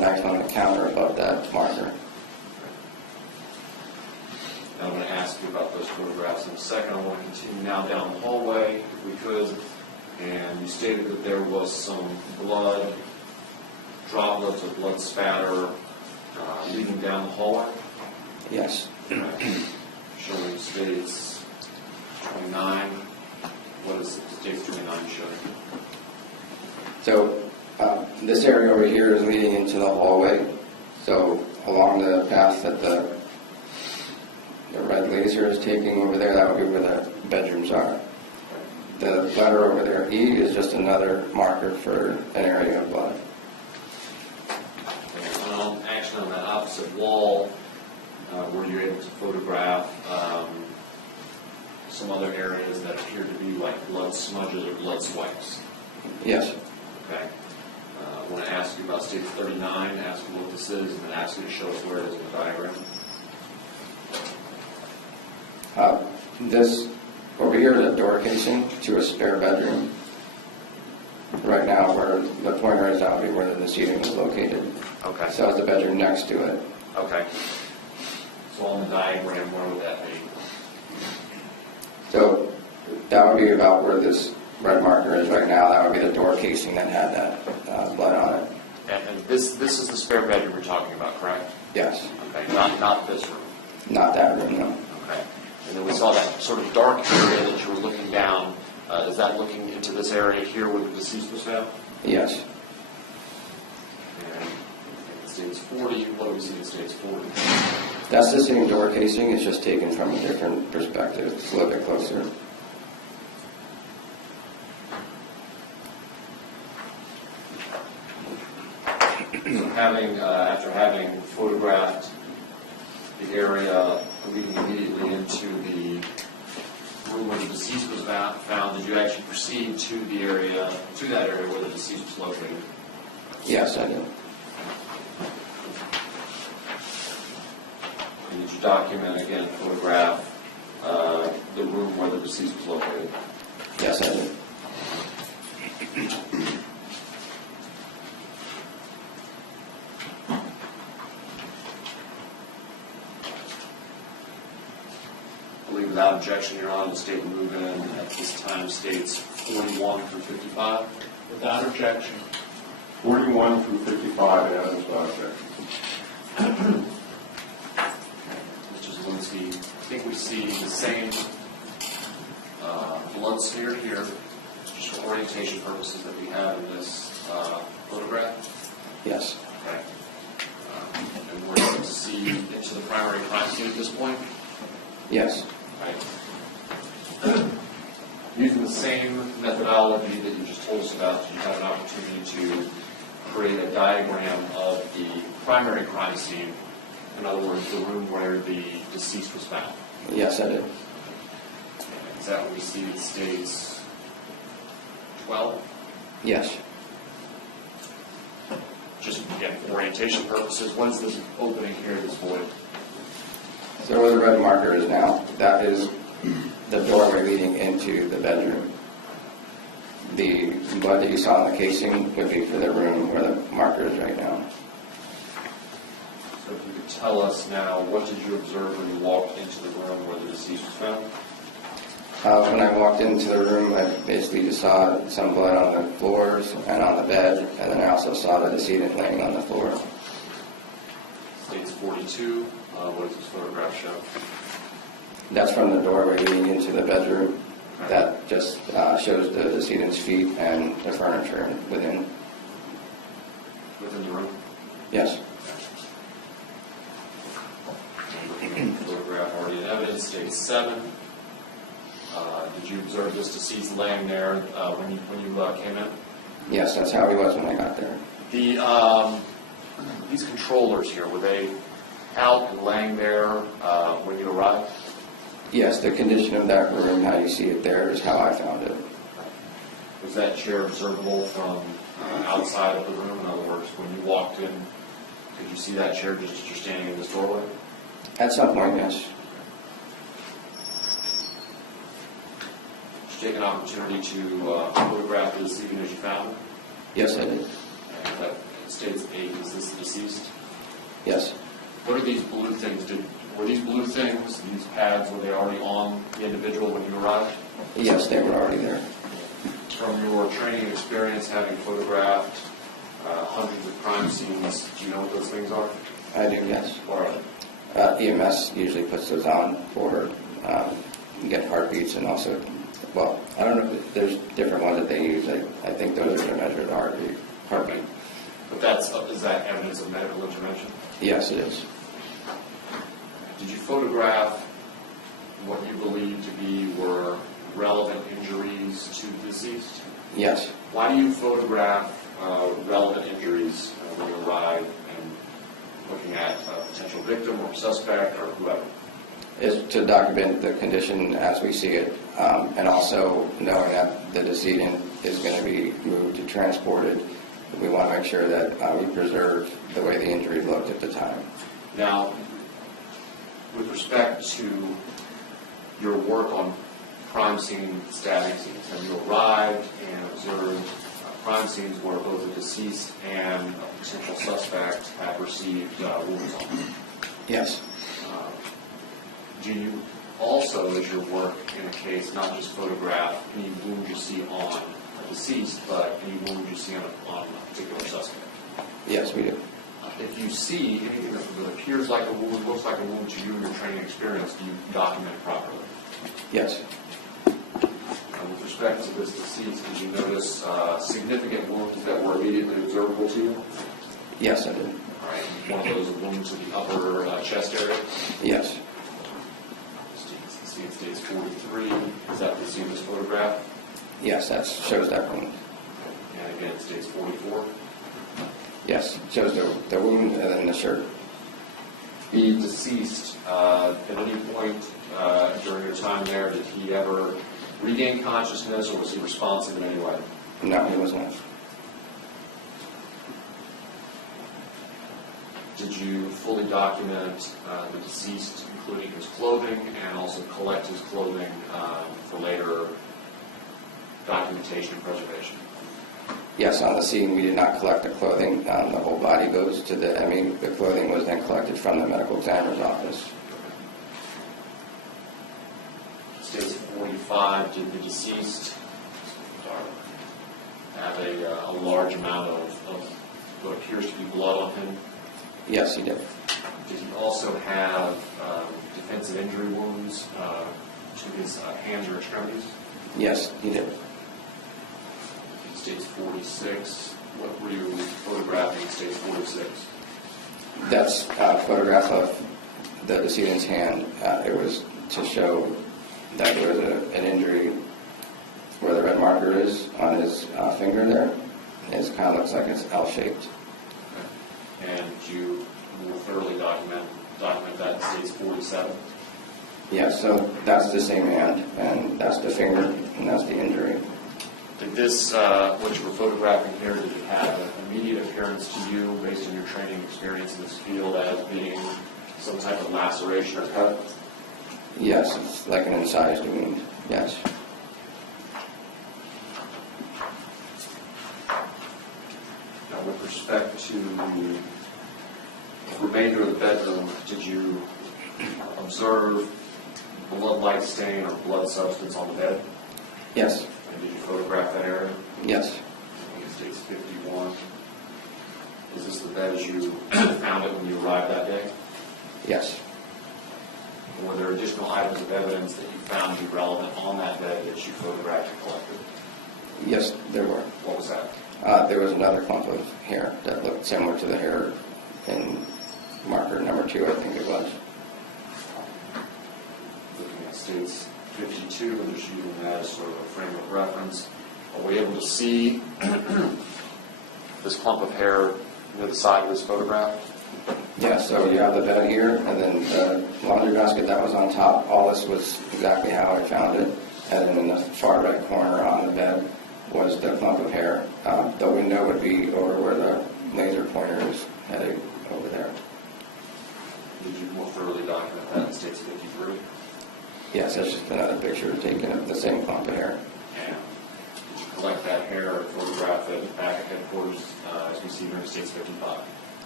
impact on the counter above that marker. Now I'm going to ask you about those photographs in a second. I want to continue now down the hallway, if we could. And you stated that there was some blood, droplets of blood spatter leading down the hallway. Yes. Showing states 29. What is states 29 showing? So this area over here is leading into the hallway. So along the path that the red laser is taking over there, that would be where the bedrooms are. The letter over there, E, is just another marker for an area of blood. And actually on that opposite wall, where you're able to photograph some other areas that appear to be like blood smudges or blood swipes. Yes. Okay. I want to ask you about stage 39, ask you what this is, and then ask you to show us where it is in the diagram. This over here is a door casing to a spare bedroom. Right now, where the pointer is, that would be where the decedent is located. Okay. So it's the bedroom next to it. Okay. So on the diagram, where would that be? So that would be about where this red marker is right now. That would be the door casing that had that blood on it. And this is the spare bedroom we're talking about, correct? Yes. Okay. Not this room. Not that room, no. Okay. And then we saw that sort of dark area that you were looking down. Is that looking into this area here where the deceased was found? Yes. And in stage 40, what do we see in stage 40? That's the same door casing. It's just taken from a different perspective. It's a little bit closer. So after having photographed the area leading immediately into the room where the deceased was found, did you actually proceed to that area where the deceased was located? Yes, I did. And did you document, again, photograph the room where the deceased was located? Yes, I did. I believe without objection, Your Honor, the state will move in at this time states 41 through 55. Without objection. 41 through 55, Adams, without objection. Mr. Zielinski, I think we see the same blood smear here, just for orientation purposes that we have in this photograph. Yes. Okay. And we're able to see into the primary crime scene at this point. Yes. Right. Using the same methodology that you just told us about, you have an opportunity to create a diagram of the primary crime scene. In other words, the room where the deceased was found. Yes, I did. Is that what we see in states 12? Yes. Just, again, for orientation purposes, what is this opening here, this void? So where the red marker is now, that is the doorway leading into the bedroom. The blood that you saw in the casing would be for the room where the marker is right now. So if you could tell us now, what did you observe when you walked into the room where the deceased was found? When I walked into the room, I basically just saw some blood on the floors and on the bed, and then I also saw the decedent laying on the floor. States 42, what does this photograph show? That's from the doorway leading into the bedroom. That just shows the decedent's feet and the furniture within. Within the room? Yes. Photograph already in evidence, state 7. Did you observe this deceased laying there when you came in? Yes, that's how he was when I got there. These controllers here, were they out and laying there when you arrived? Yes, the condition of that room, how you see it there, is how I found it. Was that chair observable from outside of the room? In other words, when you walked in, could you see that chair just as you're standing in this doorway? At some point, yes. Did you take an opportunity to photograph the decedent as you found him? Yes, I did. And that states 8. Is is this the deceased? Yes. What are these blue things? Were these blue things, these pads, were they already on the individual when you arrived? Yes, they were already there. From your training experience, having photographed hundreds of crime scenes, do you know what those things are? I do, yes. What are they? EMS usually puts those on for, get heartbeats and also, well, I don't know, there's different ones that they use. I think those are to measure the heartbeat. But is that evidence of medical intervention? Yes, it is. Did you photograph what you believe to be were relevant injuries to the deceased? Yes. Why do you photograph relevant injuries when you arrive and looking at a potential victim or suspect or whoever? Is to document the condition as we see it, and also knowing that the decedent is going to be moved and transported. We want to make sure that we preserve the way the injury looked at the time. Now, with respect to your work on crime scene stabbing scenes, have you arrived and observed crime scenes where both the deceased and a potential suspect have received wounds on them? Yes. Do you also, as your work in a case, not just photograph any wounds you see on a deceased, but any wounds you see on a particular suspect? Yes, we do. If you see anything that appears like a wound, looks like a wound to you in your training experience, do you document it properly? Yes. With respect to this deceased, did you notice significant wounds that were immediately observable to you? Yes, I did. All right. One of those wounds in the upper chest area? Yes. See, it states 43. Is that the scene in this photograph? Yes, that shows that wound. And again, it states 44. Yes, it shows the wound and then the shirt. The deceased, at any point during your time there, did he ever regain consciousness, or was he responsive in any way? No, he was not. Did you fully document the deceased, including his clothing, and also collect his clothing for later documentation and preservation? Yes, on the scene, we did not collect the clothing. The whole body goes to the clothing was then collected from the medical examiner's office. States 45, did the deceased have a large amount of what appears to be blood on him? Yes, he did. Did he also have defensive injury wounds to his hands or extremities? Yes, he did. States 46. What were you photographing in States 46? That's a photograph of the decedent's hand. It was to show that there was an injury where the red marker is on his finger there. It kind of looks like it's L-shaped. And you will thoroughly document that in States 47? Yes, so that's the same hand, and that's the finger, and that's the injury. Did this, what you were photographing here, did it have an immediate appearance to you, based on your training experience in this field, as being some type of laceration or cut? Yes, it's like an incised wound, yes. Now, with respect to the remainder of the bedroom, did you observe blood-like stain or blood substance on the bed? Yes, And did you photograph that area? yes, In States 51. Is this the bed as you found it when you arrived that day? yes. Were there additional items of evidence that you found to be relevant on that bed that you photographed and collected? Yes, there were. What was that? There was another clump of hair that looked similar to the hair in marker number 2, I think it was. Looking at States 52, and just using that as sort of a frame of reference, are we able to see this clump of hair near the side of this photograph? Yeah, so you have the bed here, and then the laundry basket that was on top. All this was exactly how I found it. And then in the far right corner on the bed was the clump of hair. The window would be over where the laser pointer is headed over there. Did you more thoroughly document that in States 53? Yes, that's just another picture taken of the same clump of hair. And did you collect that hair and photograph it back at headquarters as we see here in States 55?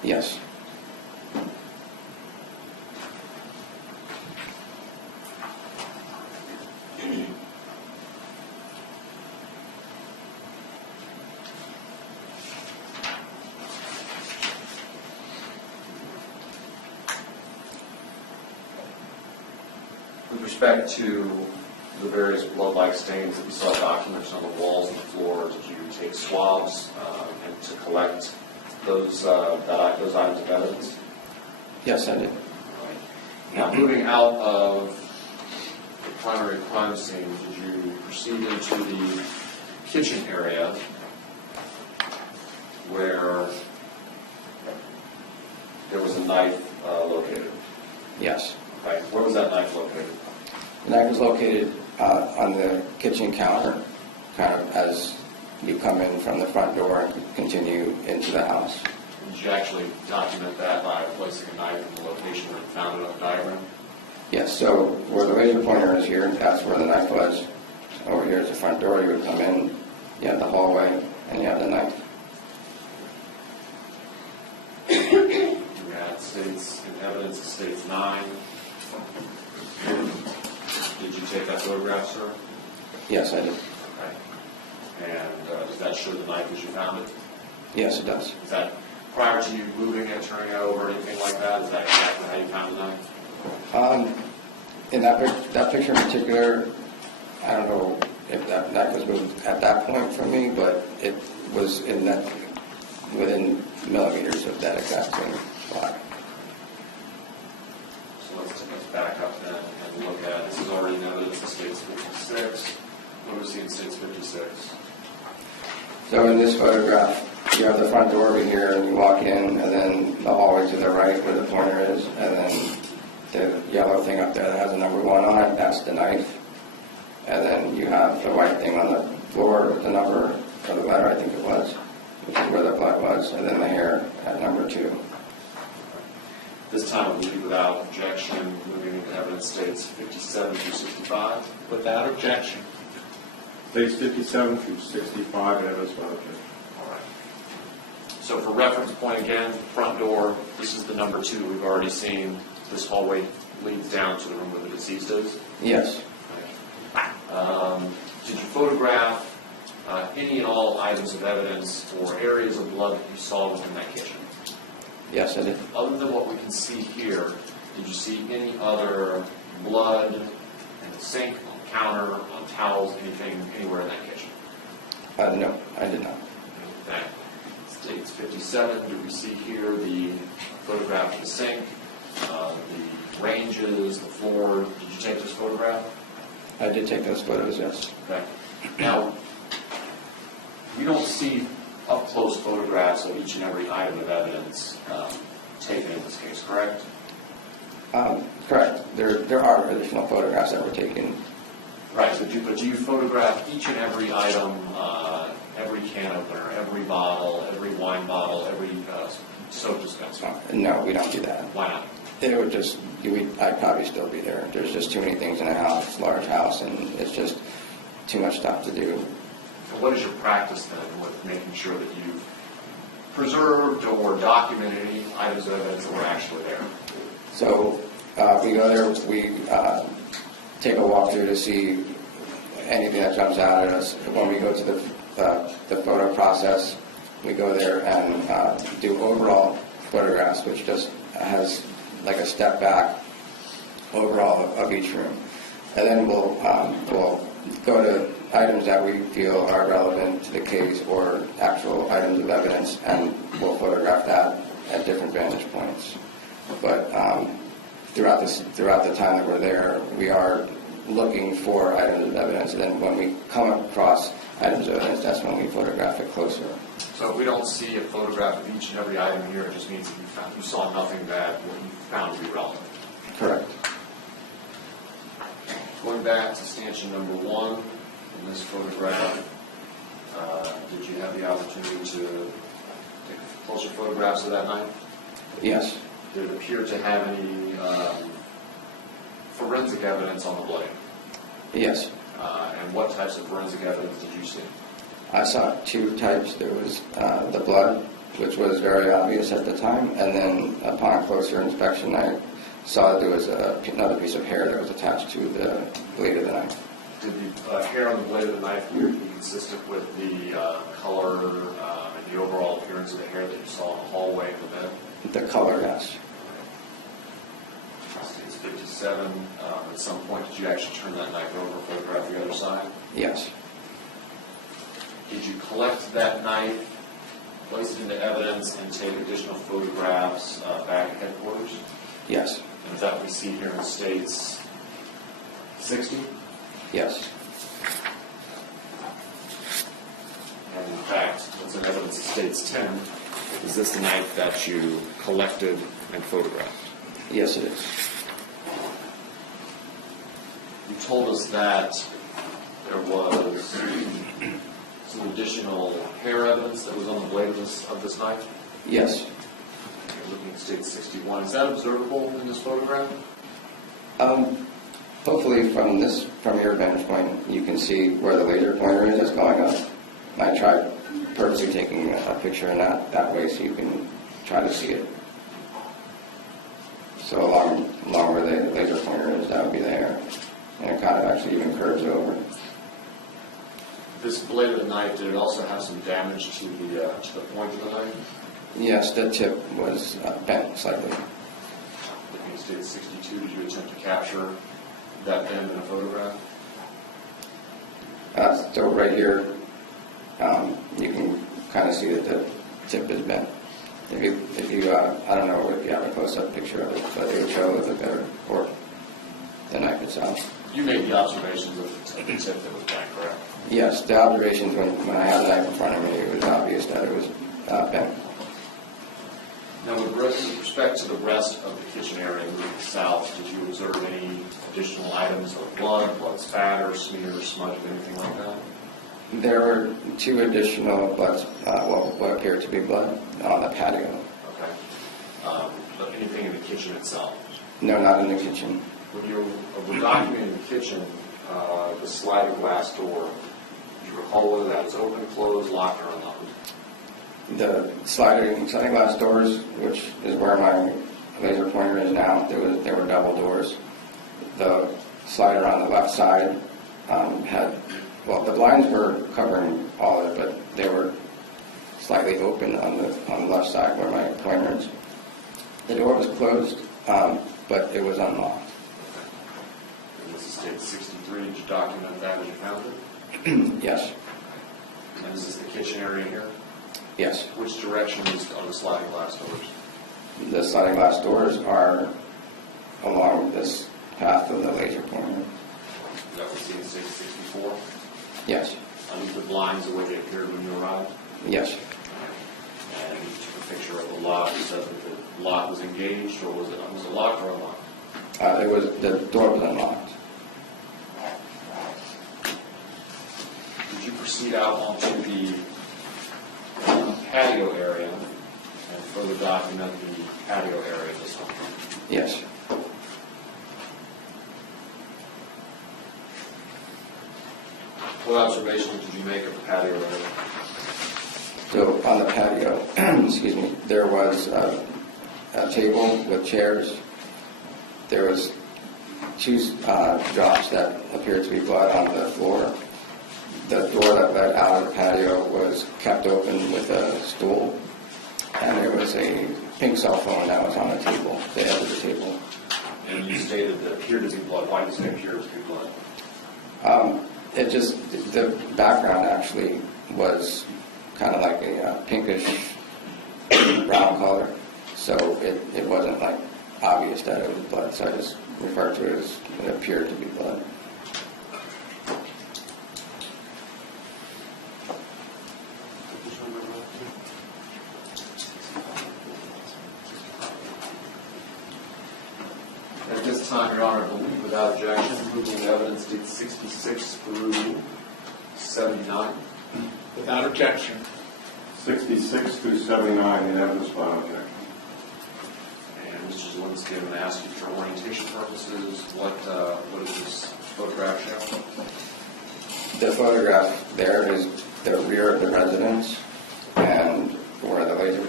Yes. With respect to the various blood-like stains that you saw documented on the walls and the floor, did you take swabs and to collect those items of evidence? Yes, I did. Now, moving out of the primary crime scene, did you proceed into the kitchen area where there was a knife located? Yes. Okay. Where was that knife located? The knife was located on the kitchen counter, kind of as you come in from the front door and continue into the house. Did you actually document that by placing a knife in the location where you found it on the diagram? Yes, so where the laser pointer is here, that's where the knife was. Over here is the front door, you would come in, you have the hallway, and you have the knife. You had states in evidence of states 9. Did you take that photograph, sir? Yes, I did. Okay. And does that show the knife as you found it? Yes, it does. Is that prior to you moving it, turning it over, anything like that? Is that exactly how you found the knife? In that picture in particular, I don't know if that knife was moved at that point from me, but it was in that, within millimeters of that exact same spot. So let's back up then and look at, this is already in evidence of states 56. What do we see in states 56? So in this photograph, you have the front door over here, and you walk in, and then the hallway to the right where the pointer is, and then the yellow thing up there that has a number 1 on it, that's the knife. And then you have the white thing on the floor with the number, or the letter I think it was, which is where the blood was, and then the hair at number 2. This time we leave without objection, moving into evidence states 57 through 65. Without objection. States 57 through 65, and evidence without objection. All right. So for reference point again, front door, this is the number 2 we've already seen. This hallway leads down to the room where the deceased is. Yes. Did you photograph any and all items of evidence or areas of blood that you saw within that kitchen? Yes, I did. Other than what we can see here, did you see any other blood in the sink, on the counter, on towels, anything, anywhere in that kitchen? No, I did not. Okay. States 57, do we see here the photograph of the sink, the ranges, the floor? Did you take this photograph? I did take those photos, yes. Okay. Now, you don't see up-close photographs of each and every item of evidence taken in this case, correct? Correct. There are additional photographs that were taken. Right, but do you photograph each and every item, every can opener, every bottle, every wine bottle, every soap dispenser? No, we don't do that. Why not? It would just, I'd probably still be there. There's just too many things in a house, it's a large house, and it's just too much stuff to do. And what is your practice then with making sure that you've preserved or documented any items of evidence that were actually there? So we go there, we take a walkthrough to see anything that jumps out at us. When we go to the photo process, we go there and do overall photographs, which just has like a step back overall of each room. And then we'll go to items that we feel are relevant to the case or actual items of evidence, and we'll photograph that at different vantage points. But throughout the time that we're there, we are looking for items of evidence, and then when we come across items of evidence, that's when we photograph it closer. So if we don't see a photograph of each and every item here, it just means that you saw nothing that you found to be relevant. Correct. Going back to stanchion number 1, in this photograph, did you have the opportunity to take closer photographs of that knife? Yes. Did it appear to have any forensic evidence on the blade? Yes. And what types of forensic evidence did you see? I saw 2 types. There was the blood, which was very obvious at the time. And then upon closer inspection, I saw that there was another piece of hair that was attached to the blade of the knife. Did the hair on the blade of the knife appear to be consistent with the color and the overall appearance of the hair that you saw in the hallway in the bed? The color, yes. It's 57. At some point, did you actually turn that knife over and photograph the other side? Yes. Did you collect that knife, place it into evidence, and take additional photographs back at headquarters? Yes. And is that what we see here in the States 60? Yes. And in fact, what's in evidence in States 10, is this the knife that you collected and photographed? Yes, it is. You told us that there was some additional hair evidence that was on the blade of this knife. Yes. You're looking at State 61. Is that observable in this photograph? Hopefully from your vantage point, you can see where the laser pointer is going up. I tried purposely taking a picture in that way so you can try to see it. So along where the laser pointer is, that would be the hair. And it kind of actually even curves over. This blade of the knife, did it also have some damage to the point of the knife? Yes, the tip was bent slightly. Looking at State 62, did you attempt to capture that bend in a photograph? So right here, you can kind of see that the tip is bent. If you I don't know if you have a close-up picture of it, but it would show a little bit better, or the knife itself. You made the observations of the tip that was bent, correct? Yes, the observations when I had the knife in front of me, it was obvious that it was bent. Now, with respect to the rest of the kitchen area moving south, did you observe any additional items of blood spatter, smear, smudge, anything like that? There were two additional bloods, what appeared to be blood, on the patio. Okay. But anything in the kitchen itself? No, not in the kitchen. When you were documenting the kitchen, the sliding glass door, do you recall whether that was open, closed, locked, or unlocked? The sliding glass doors, which is where my laser pointer is now, there were double doors. The slider on the left side the blinds were covering all of it, but they were slightly open on the left side where my pointer is. The door was closed, but it was unlocked. And this is State 63. Did you document that as you found it? Yes. And this is the kitchen area here? Yes. Which direction are the sliding glass doors? The sliding glass doors are along this path of the laser pointer. That was seen in State 64? Yes. Are these the blinds the way they appeared when you arrived? Yes. And you took a picture of the lock. You said that the lock was engaged, or was it locked or unlocked? The door was unlocked. Did you proceed out onto the patio area and further document the patio area this time? Yes. What observations did you make of the patio area? So on the patio, excuse me, there was a table with chairs. There was two drops that appeared to be blood on the floor. The door that led out of the patio was kept open with a stool. And there was a pink cell phone that was on the table, the edge of the table. And you stated that appeared to be blood. Why did you say appeared to be blood? The background actually was kind of like a pinkish brown color. So it wasn't like obvious that it was blood. So I just referred to it as it appeared to be blood. At this time, Your Honor, I believe without objection, moving the evidence dated 66 through 79. Without objection. 66 through 79 in evidence without objection. And Mr. Zielinski, I'm going to ask you for orientation purposes, what does this photograph show? The photograph there is the rear of the residence and where the laser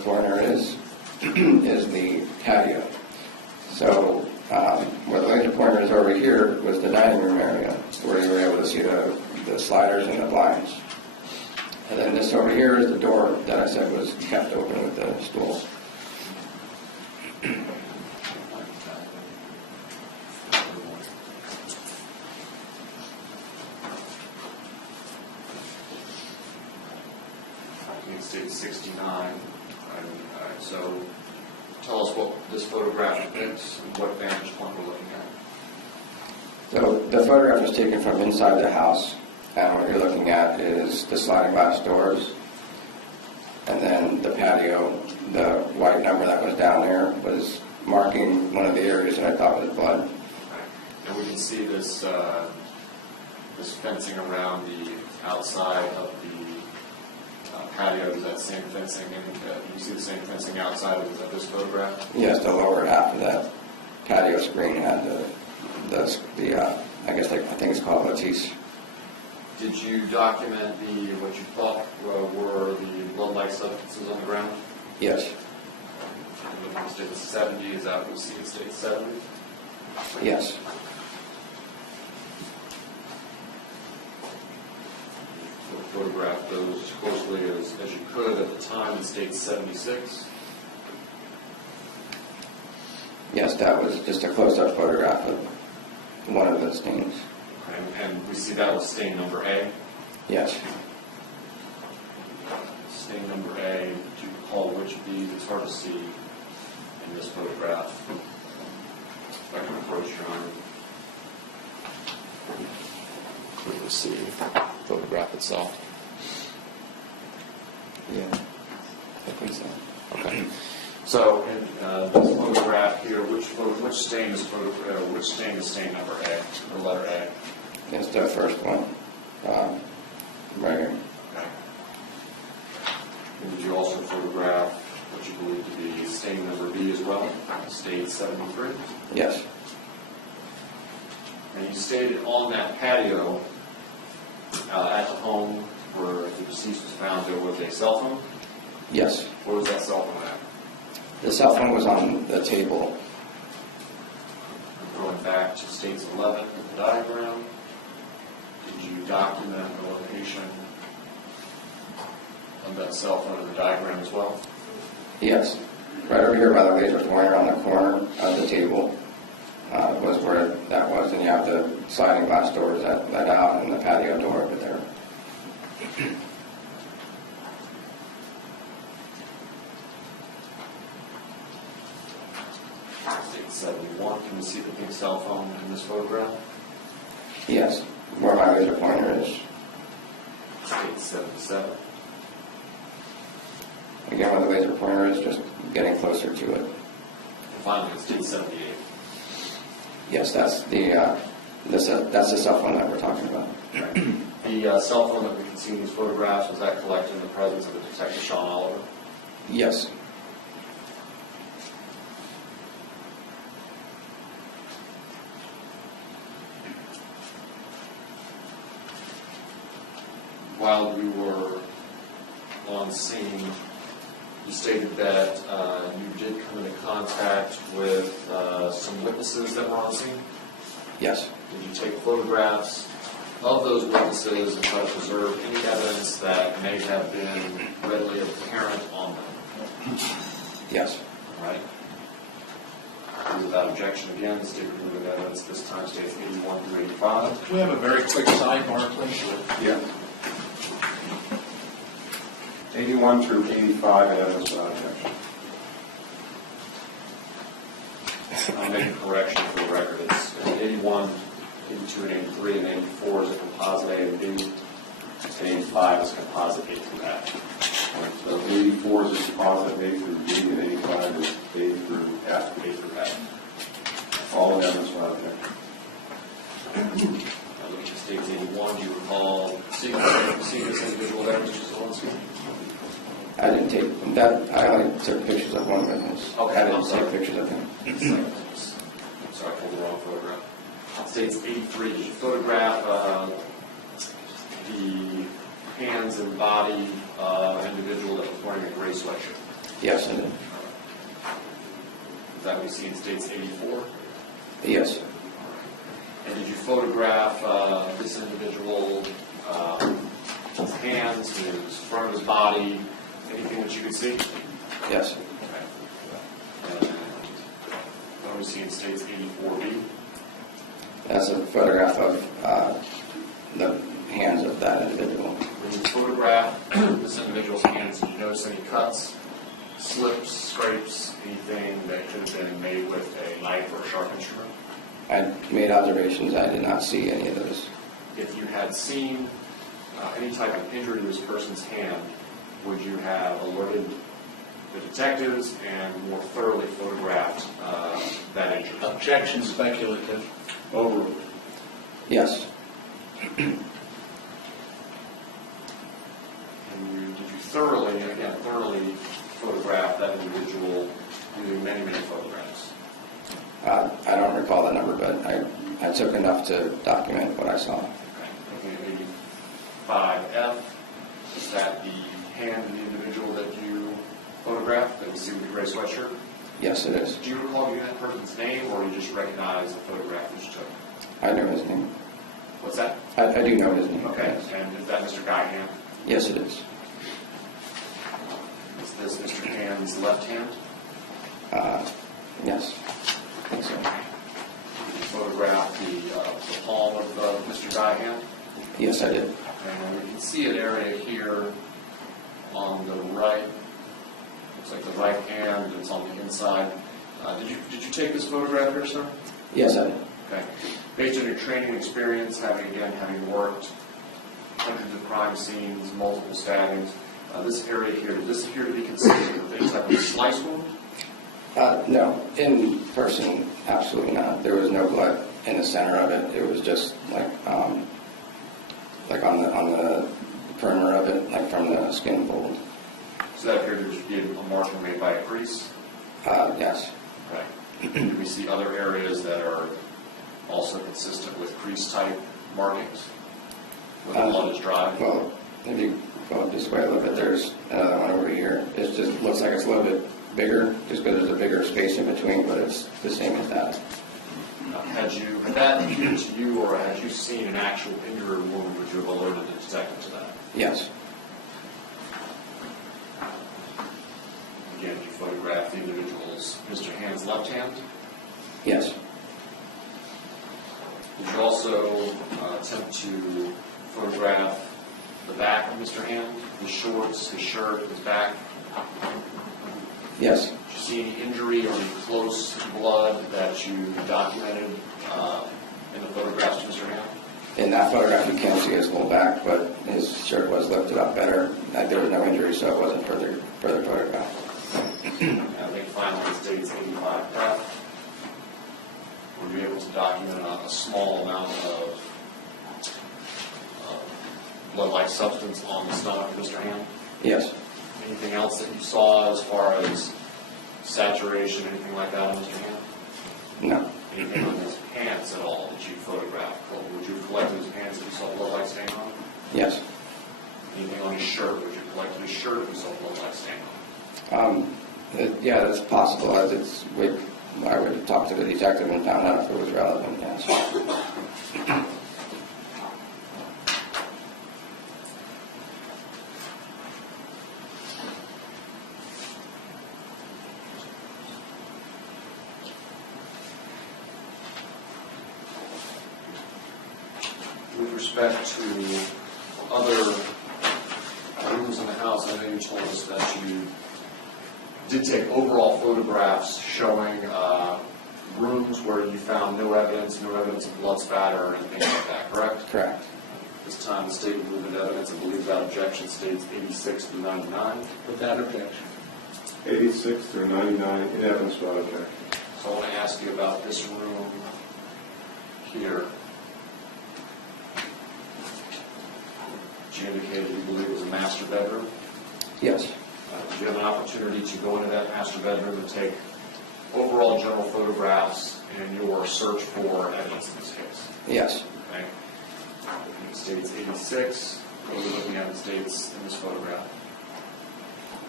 pointer is, is the patio. So where the laser pointer is over here was the dining room area, where you were able to see the sliders and the blinds. And then this over here is the door that I said was kept open with the stool. States 69. So tell us what this photograph depicts and what vantage point we're looking at. So the photograph was taken from inside the house, and what you're looking at is the sliding glass doors, and then the patio. The white number that was down there was marking one of the areas that I thought was blood. And we can see this this fencing around the outside of the patio. Is that same fencing, and you see the same fencing outside of this photograph? Yes, the lower half of that patio screen had I guess I think it's called Lattice. Did you document what you thought were the blood-like substances on the ground? Yes, And looking at state 70, is that what we see in state 70? yes, Photograph those as closely as you could at the time in state 76. yes. That was just a close-up photograph of one of the stains. And we see that was stain number A. Yes. Stain number A, do you recall which of these? It's hard to see in this photograph. If I can approach your arm. Clearly see the photograph itself. Yeah, I think so. Okay. So in this photograph here, which stain is stain number A, or letter A? It's the first one, right here. Okay. And did you also photograph what you believe to be stain number B as well, state 73? Yes, And you stated on that patio at the home where the deceased was found, there was a cell phone. yes. Where was that cell phone at? The cell phone was on the table. Going back to states 11 in the diagram, did you document the location of that cell phone in the diagram as well? Yes, right over here by the laser pointer on the corner of the table was where that was, and you have the sliding glass doors that let out and the patio door over there. State 71, can you see the big cell phone in this photograph? Yes, where my laser pointer is. State 77. Again, where the laser pointer is, just getting closer to it. And finally, state 78. Yes, that's the cell phone that we're talking about. The cell phone that we can see in these photographs, was that collected in the presence of the detective Sean Oliver? Yes, While you were on scene, you stated that you did come into contact with some witnesses that were on scene. yes, Did you take photographs of those witnesses and try to preserve any evidence that may have been readily apparent on them? yes, All right. Without objection again, the state removed evidence this time states 81 through 85. We have a very quick sidebar, please. Yeah. 81 through 85, and evidence without objection. I'll make a correction for the record. It's 81, 82, and 83, and 84 is a composite A and B, and 85 is composite A through F. So 84 is a composite A through B, and 85 is A through F. A through F. All evidence without objection. Now looking at states 81, do you recall seeing this individual there, Mr. Zielinski? I didn't take that. I only took pictures of one witness. Okay, I didn't I'm sorry. take pictures of him. I'm sorry, I pulled the wrong photograph. States 83, did you photograph the hands and body of an individual that was wearing a gray sweatshirt? Yes, I did. Is that what you see in states 84? Yes. And did you photograph this individual, his hands, his front of his body, anything that you could see? Yes. Okay. And what do we see in states 84B? That's a photograph of the hands of that individual. When you photograph this individual's hands, did you notice any cuts, slips, scrapes, anything that could have been made with a knife or a sharp instrument? I made observations. I did not see any of those. If you had seen any type of injury to this person's hand, would you have alerted the detectives and more thoroughly photographed that injury? Objection speculative. Overruled. Yes. And did you thoroughly, and again, thoroughly photograph that individual using many, many photographs? I don't recall the number, but I took enough to document what I saw. Okay. Looking at 85F, is that the hand of the individual that you photographed that we see with the gray sweatshirt? Yes, it is. Do you recall getting that person's name, or you just recognize the photograph that you took? I know his name. What's that? I do know his name. Okay, and is that Mr. Guyhand? Yes, it is. Is this Mr. Hand's left hand? Yes. I think so. Did you photograph the palm of Mr. Guyhand? Yes, I did. And we can see an area here on the right. Looks like the right hand, it's on the inside. Did you take this photograph here, sir? Yes, I did. Okay. Based on your training experience, having worked hundreds of crime scenes, multiple stabbings, this area here, does this appear to be consistent with any type of slice wound? No, in person, absolutely not. There was no blood in the center of it. It was just like on the perimeter of it, like from the skin fold. So that appeared to just be a marking made by a crease? Yes. Okay. Do we see other areas that are also consistent with crease-type markings where the blood is dry? Well, if you go this way a little bit, there's another one over here. It just looks like it's a little bit bigger, just because there's a bigger space in between, but it's the same as that. Had that appeared to you, or had you seen an actual injury wound, would you have alerted the detective to that? Yes. Again, did you photograph the individual's, Mr. Hand's left hand? Yes. Did you also attempt to photograph the back of Mr. Hand, his shorts, his shirt, his back? Yes. Did you see any injury or any close blood that you documented in the photographs of Mr. Hand? In that photograph, you can't see his whole back, but his shirt was lifted up better. There was no injury, so it wasn't further photographed. I think finally, states 85F. Were you able to document a small amount of blood-like substance on the stomach of Mr. Hand? Yes. Anything else that you saw as far as saturation, anything like that on Mr. Hand? No. Anything on his pants at all that you photographed? Would you have collected his pants if you saw blood-like stain on them? Yes. Anything on his shirt? Would you have collected his shirt if you saw blood-like stain on it? Yeah, that's possible. I would have talked to the detective and found out if it was relevant, yes. With respect to other rooms in the house, I know you told us that you did take overall photographs showing rooms where you found no evidence of blood spatter or anything like that, correct? Correct. This time, the state removed the evidence, I believe that objection states 86 through 99. Without objection. 86 through 99, in evidence without objection. So I want to ask you about this room here. You indicated you believe it was a master bedroom. Yes. Did you have an opportunity to go into that master bedroom and take overall general photographs in your search for evidence in this case? Yes. Okay. Looking at states 86, what are we looking at in states in this photograph?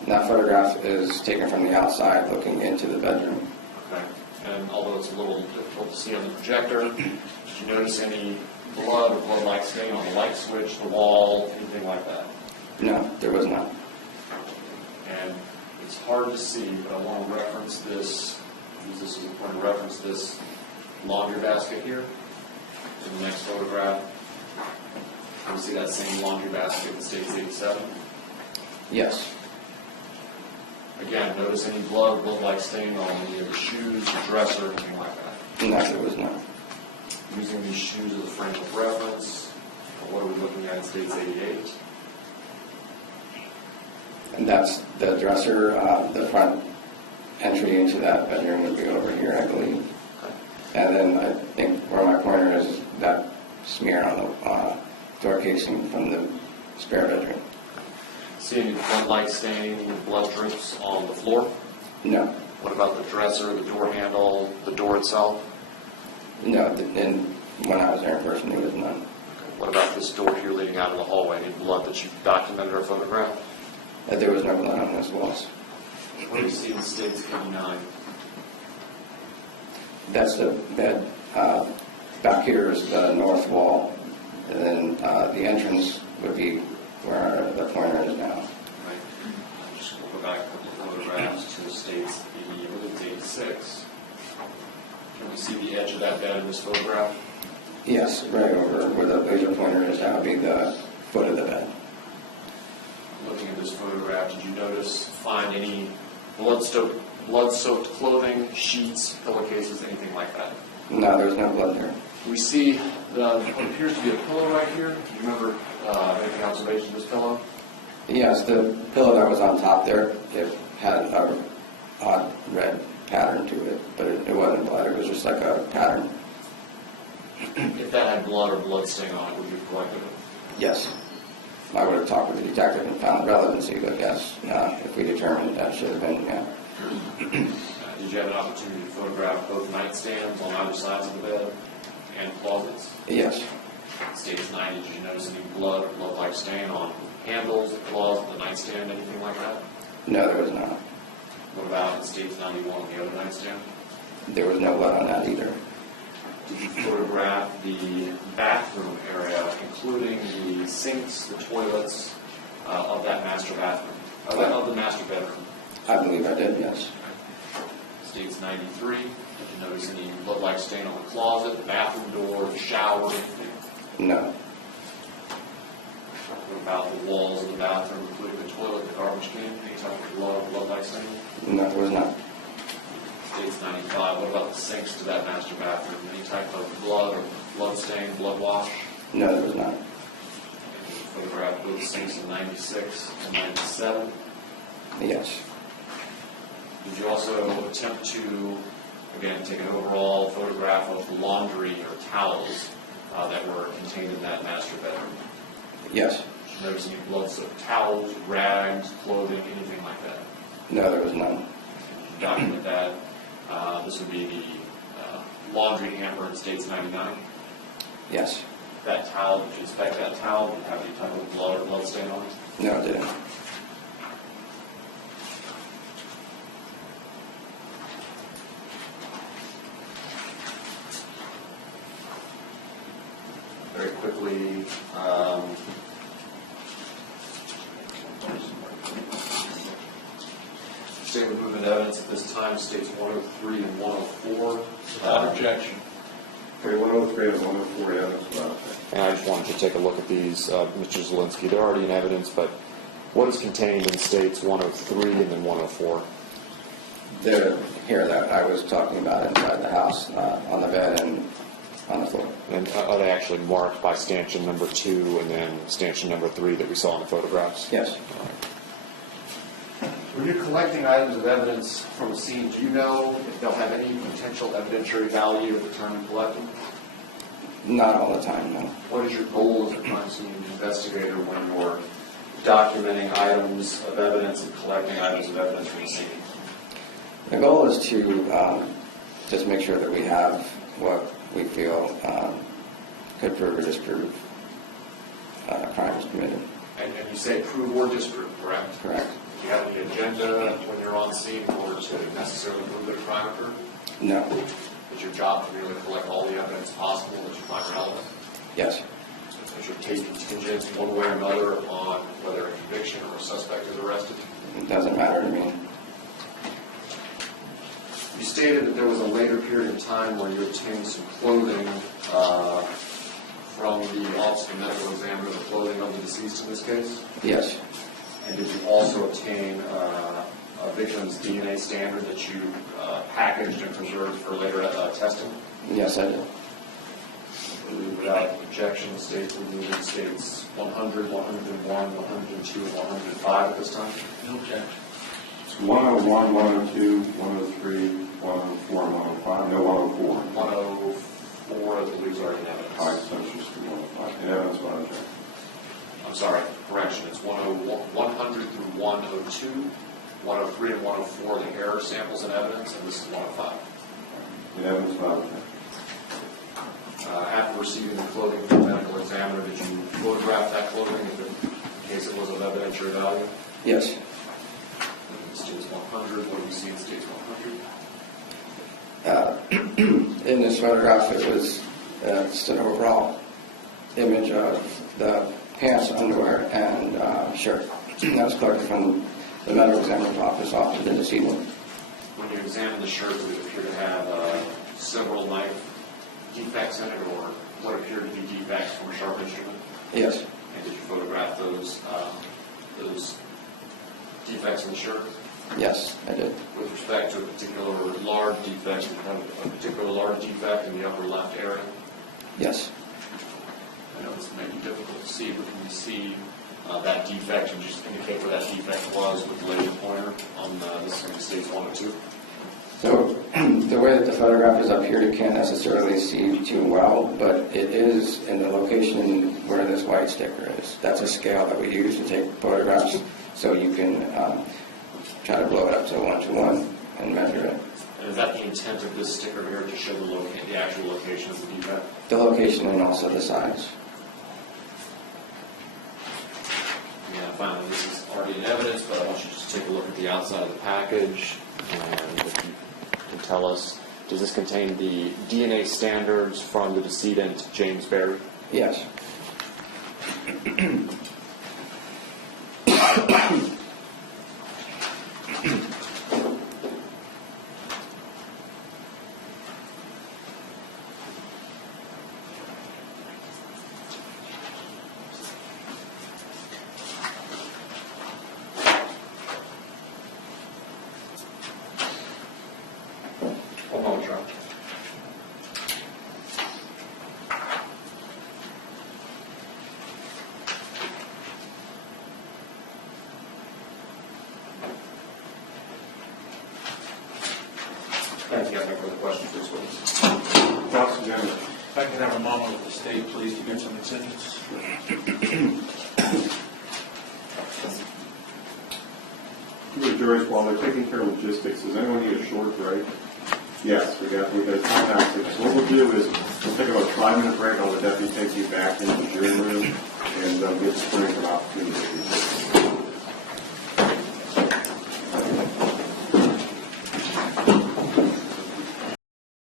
And that photograph is taken from the outside looking into the bedroom. Okay. And although it's a little difficult to see on the projector, did you notice any blood or blood-like stain on the light switch, the wall, anything like that? No, there was not. And it's hard to see, but I want to reference this, use this as a point of reference, this laundry basket here in the next photograph. You see that same laundry basket that states 87? Yes. Again, notice any blood or blood-like stain on any of the shoes, the dresser, anything like that? No, there was not. Using these shoes as a frame of reference, what are we looking at in states 88? And that's the dresser, the front entry into that bedroom would be over here, I believe. And then I think where my pointer is, that smear on the door casing from the spare bedroom. See any blood-like stain, blood drips on the floor? No, What about the dresser, the door handle, the door itself? no, and when I was there in person, there was none. What about this door here leading out of the hallway? Any blood that you've documented or photographed? There was no blood on those walls. What do you see in states 89? That's the bed. Back here is the north wall, and then the entrance would be where the pointer is now. Right. I'm just going to go back a couple of photographs to states 80, I believe it's 86. Can we see the edge of that bed in this photograph? Yes, right over where the laser pointer is, that would be the foot of the bed. Looking at this photograph, did you find any blood-soaked clothing, sheets, pillowcases, anything like that? No, there was no blood there. We see what appears to be a pillow right here. Do you remember making observation of this pillow? Yes, the pillow that was on top there, it had a odd red pattern to it, but it wasn't blood, it was just like a pattern. If that had blood or blood stain on it, would you have collected it? Yes. I would have talked with the detective and found relevancy, but yes, if we determined that should have been, yeah. Did you have an opportunity to photograph both nightstands on either sides of the bed and closets? Yes. States 90, did you notice any blood or blood-like stain on handles, the closet, the nightstand, anything like that? No, there was not. What about in states 91 on the other nightstand? There was no blood on that either. Did you photograph the bathroom area, including the sinks, the toilets of that master bathroom, of the master bedroom? I believe I did, yes. States 93, did you notice any blood-like stain on the closet, the bathroom door, the shower, anything? No. What about the walls of the bathroom, including the toilet, the garbage can, any type of blood-like stain? No, there was not. States 95, what about the sinks to that master bathroom? Any type of blood or blood stain, blood wash? No, there was not. Photograph both sinks in 96 and 97. Yes. Did you also attempt to, again, take an overall photograph of the laundry or towels that were contained in that master bedroom? Yes. Did you notice any blood-soaked towels, rags, clothing, anything like that? No, there was none. Did you document that? This would be the laundry hamper in states 99. Yes. That towel, did you inspect that towel? Did it have any type of blood or blood stain on it? No, it didn't. Very quickly, statement of movement evidence at this time states 103 and 104. Without objection. Okay, 103 and 104 evidence about And I just wanted to take a look at these, Mr. Zielinski. They're already in evidence, but what is contained in states 103 and then 104? The hair that I was talking about inside the house, on the bed and on the floor. And are they actually marked by stanchion number 2 and then stanchion number 3 that we saw in the photographs? Yes. When you're collecting items of evidence from a scene, do you know if they'll have any potential evidentiary value at the time you collect them? Not all the time, no. What is your goal as a crime scene investigator when you're documenting items of evidence and collecting items of evidence from a scene? The goal is to just make sure that we have what we feel could prove or disprove a crime was committed. And you say prove or disprove, correct? Correct. you have any agenda when you're on scene in order to necessarily prove that a crime occurred? No. Is your job to merely collect all the evidence possible that you find relevant? Yes. Is your case contingent one way or another on whether a conviction or a suspect is arrested? It doesn't matter to me. You stated that there was a later period of time where you obtained some clothing from the Office of Medical Examiner, the clothing of the deceased in this case? Yes. And did you also obtain a victim's DNA standard that you packaged and preserved for later testing? Yes, I did. Without objection, the state states 100, 101, 102, and 105 at this time? No objection. It's 101, 102, 103, 104, and 105. No, 104. 104, I believe, is already in evidence. All right, so it's just 105. In evidence, without objection. I'm sorry, correction, it's 100 through 102, 103 and 104, the hair samples and evidence, and this is 105. In evidence, without objection. After receiving the clothing from the medical examiner, did you photograph that clothing in case it was of evidentiary value? Yes. It states 100, what do you see in states 100? In this photograph, it was just an overall image of the pants, underwear, and shirt. That was collected from the medical examiner's office off of the decedent. When you examine the shirt, did it appear to have several knife defects in it, or what appeared to be defects from a sharp instrument? Yes. And did you photograph those defects in the shirt? Yes, I did. With respect to a particular large defect, did you have a particular large defect in the upper left area? Yes. I know this may be difficult to see, but can you see that defect and just indicate where that defect was with the laser pointer on this in states 1 and 2? So the way that the photograph is up here, you can't necessarily see too well, but it is in the location where this white sticker is. That's a scale that we use to take photographs, so you can try to blow it up to 1:1 and measure it. And is that the intent of this sticker here, to show the actual location of the defect? The location and also the size. Yeah, finally, this is already in evidence, but I want you to just take a look at the outside of the package, and if you can tell us, does this contain the DNA standards from the decedent, James Berry? Yes. One moment, Charlie. Thank you. I have no further questions for this witness. Cross examine. If I could have a moment with the state, please, to get some exhibits. The juries, while they're taking care of logistics, does anyone need a short break? Yes, we got time out. So what we'll do is we'll take about a 5-minute break. I'll let the deputy take you back into the jury room and get sprinted about